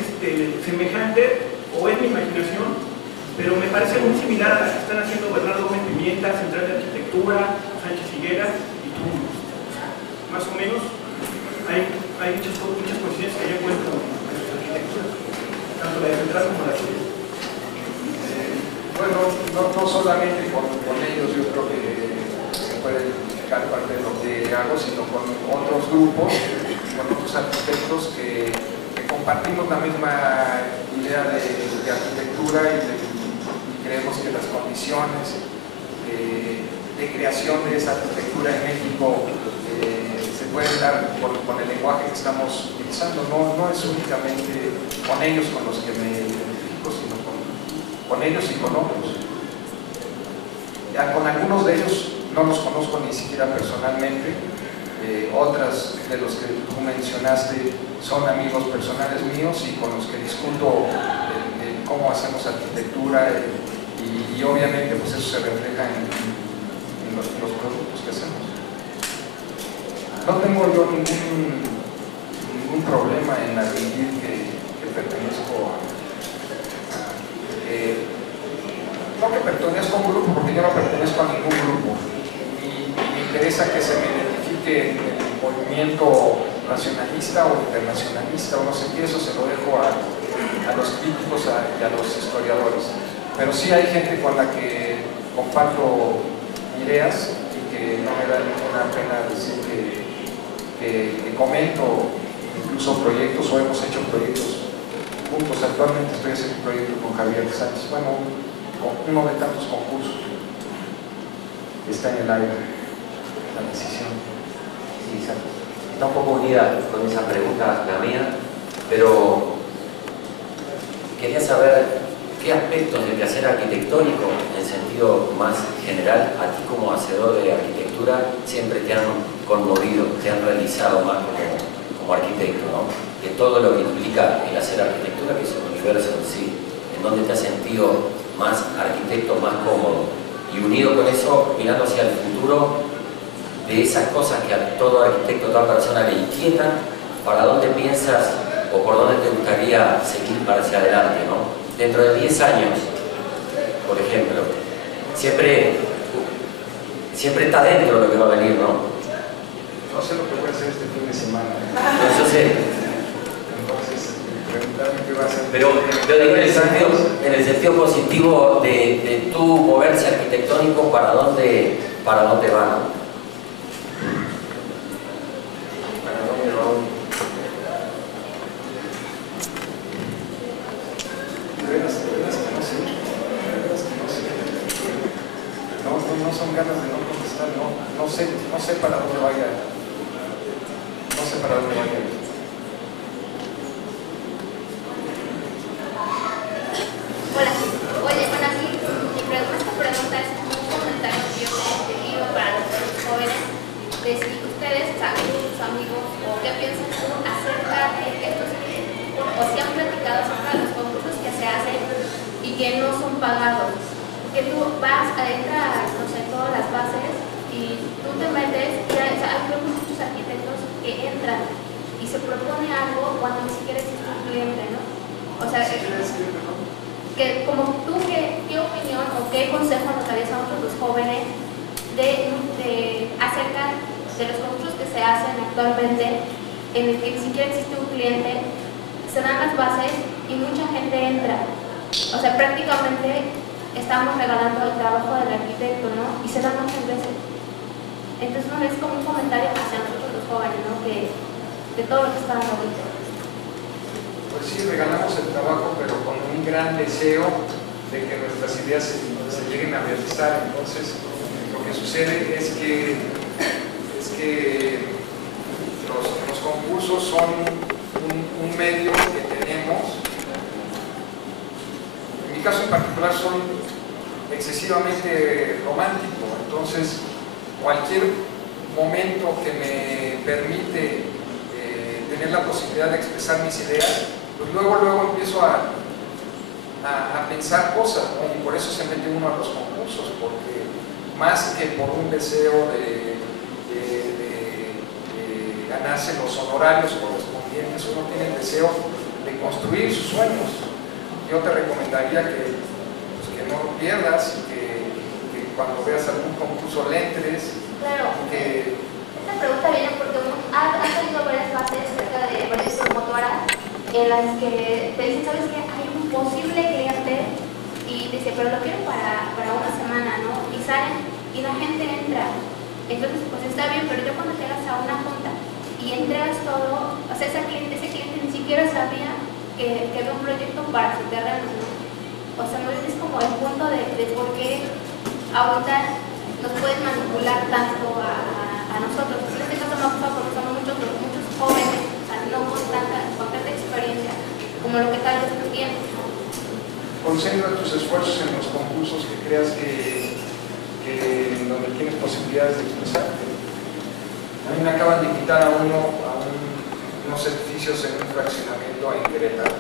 semejante o es mi imaginación, pero me parece muy similar a las que están haciendo Bernardo Gómez Pimienta, Central de Arquitectura, Sánchez Higuera y tú. Más o menos hay muchas coincidencias que yo encuentro en las arquitecturas, tanto la de Central como la tuya. Bueno, no solamente con ellos, yo creo que se puede explicar parte de lo que hago, sino con otros grupos, con otros arquitectos que compartimos la misma idea de arquitectura y creemos que las condiciones de creación de esa arquitectura en México se pueden dar con el lenguaje que estamos utilizando. No es únicamente con ellos con los que me identifico, sino con ellos y con otros. Ya con algunos de ellos no los conozco ni siquiera personalmente. Otras de los que tú mencionaste son amigos personales míos y con los que discuto cómo hacemos arquitectura y obviamente pues eso se refleja en los productos que hacemos. No tengo yo ningún problema en admitir que pertenezco no que pertenezco a un grupo, porque yo no pertenezco a ningún grupo y me interesa que se me identifique en el movimiento nacionalista o internacionalista o no sé qué, eso se lo dejo a los críticos y a los historiadores, pero sí hay gente con la que comparto ideas y que no me da ninguna pena decir que comento incluso proyectos o hemos hecho proyectos juntos. Actualmente estoy haciendo un proyecto con Javier Sánchez, bueno, uno de tantos concursos que está en el aire, la decisión. Sí, está un poco unida con esa pregunta la mía, pero quería saber qué aspectos del quehacer arquitectónico, en sentido más general, a ti como hacedor de arquitectura, siempre te han conmovido, te han realizado más como arquitecto, ¿no? De todo lo que implica el hacer arquitectura, que es un universo en sí, en donde te has sentido más arquitecto, más cómodo, y unido con eso, mirando hacia el futuro, de esas cosas que a todo arquitecto, a toda persona le inquietan, ¿para dónde piensas o por dónde te gustaría seguir para hacia adelante, ¿no? Dentro de 10 años, por ejemplo, siempre está dentro de lo que va a venir, ¿no? No sé lo que voy a hacer este fin de semana. No, yo sé. Entonces, preguntarme qué va a hacer. Pero digo en el sentido positivo de tu moverse arquitectónico, ¿para dónde va? ¿Para dónde va? No son ganas de no contestar, no sé para dónde vaya. No sé para dónde vaya. Hola, oye, bueno, aquí esta pregunta es un comentario que yo te digo para los jóvenes, de si ustedes, o sea, sus amigos, o qué piensan acerca de estos, o si han platicado acerca de los concursos que se hacen y que no son pagados. Que tú vas a entrar, no sé, todas las bases y tú te metes, y hay muchos arquitectos que entran y se propone algo cuando ni siquiera existe un cliente, ¿no? O sea, que como tú, ¿qué opinión o qué consejo nos darías a nosotros los jóvenes acerca de los concursos que se hacen actualmente en el que ni siquiera existe un cliente, se dan las bases y mucha gente entra? O sea, prácticamente estamos regalando el trabajo del arquitecto, ¿no? Y se da muchas veces. Entonces, no es como un comentario hacia nosotros los jóvenes, ¿no? De todo lo que está dando ahorita. Pues sí, regalamos el trabajo, pero con un gran deseo de que nuestras ideas se lleguen a realizar. Entonces, lo que sucede es que los concursos son un medio que tenemos. En mi caso en particular son excesivamente romántico, entonces cualquier momento que me permite tener la posibilidad de expresar mis ideas, pues luego empiezo a pensar cosas, ¿no? Y por eso se mete uno a los concursos, porque más que por un deseo de ganarse los honorarios correspondientes, uno tiene el deseo de construir sus sueños. Yo te recomendaría que no lo pierdas y que cuando veas algún concurso le entres. Claro. Esta pregunta viene porque ha salido varias bases acerca de varias promotoras en las que te dicen, ¿sabes qué? Hay un posible cliente y dice, pero lo quiero para una semana, ¿no? Y salen y la gente entra. Entonces, pues está bien, pero ya cuando llegas a una junta y entregas todo, o sea, ese cliente ni siquiera sabía que había un proyecto para su terreno, ¿no? O sea, no es como el punto de por qué ahorita nos pueden manipular tanto a nosotros. En este caso me ha pasado porque somos muchos jóvenes, o sea, no con tanta experiencia como lo que tal vez tú tienes. Concentra tus esfuerzos en los concursos que creas que donde tienes posibilidades de expresarte. A mí me acaban de invitar a unos edificios en un fraccionamiento en Querétaro.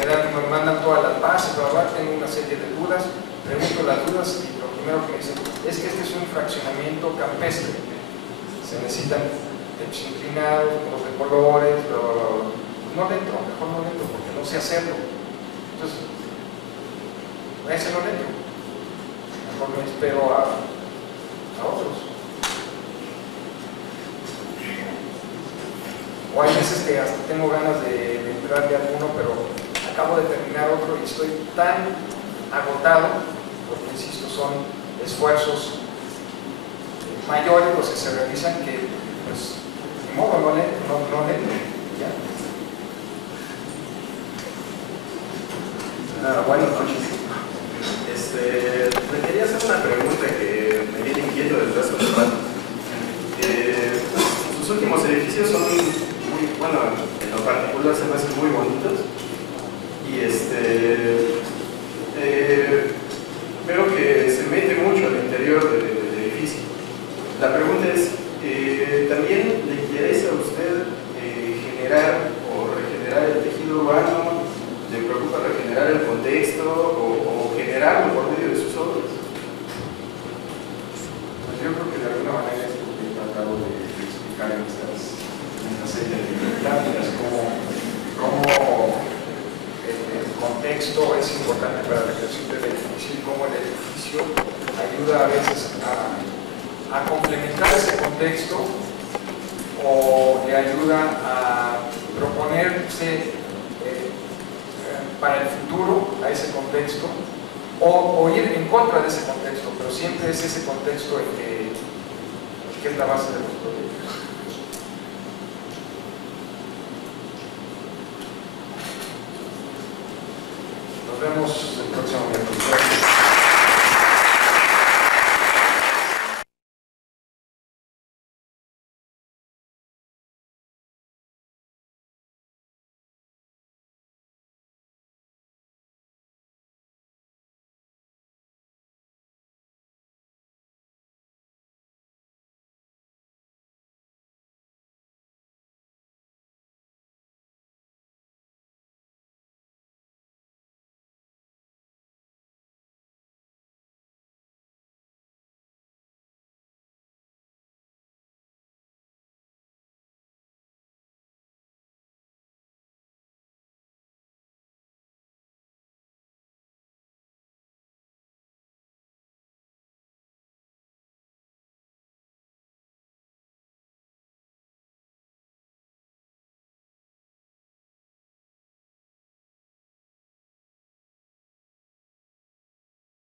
Me mandan todas las bases, tengo una serie de dudas, pregunto las dudas y lo primero que me dicen es que este es un fraccionamiento campestre. Se necesitan techos inclinados, los de colores, no le entro, mejor no le entro porque no sé hacerlo. Entonces, a ese no le entro. Mejor me espero a otros. O hay veces que hasta tengo ganas de entrarle a alguno, pero acabo de terminar otro y estoy tan agotado, porque insisto, son esfuerzos mayores los que se realizan que, pues, de modo, no le entro. Buenas noches. Me quería hacer una pregunta que me viene inquieto desde hace unos rato. Sus últimos edificios son muy, bueno, en lo particular se me hacen muy bonitos y veo que se mete mucho al interior del edificio. La pregunta es, ¿también le interesa a usted generar o regenerar el tejido urbano? ¿Le preocupa regenerar el contexto o generarlo por medio de sus obras? Pues yo creo que de alguna manera es lo que he tratado de explicar en esta serie de pláticas, cómo el contexto contexto es importante para la creación del edificio y cómo el edificio ayuda a veces a complementar ese contexto o le ayuda a proponerse para el futuro a ese contexto o ir en contra de ese contexto, pero siempre es ese contexto el que es la base de los proyectos. Nos vemos el próximo miércoles.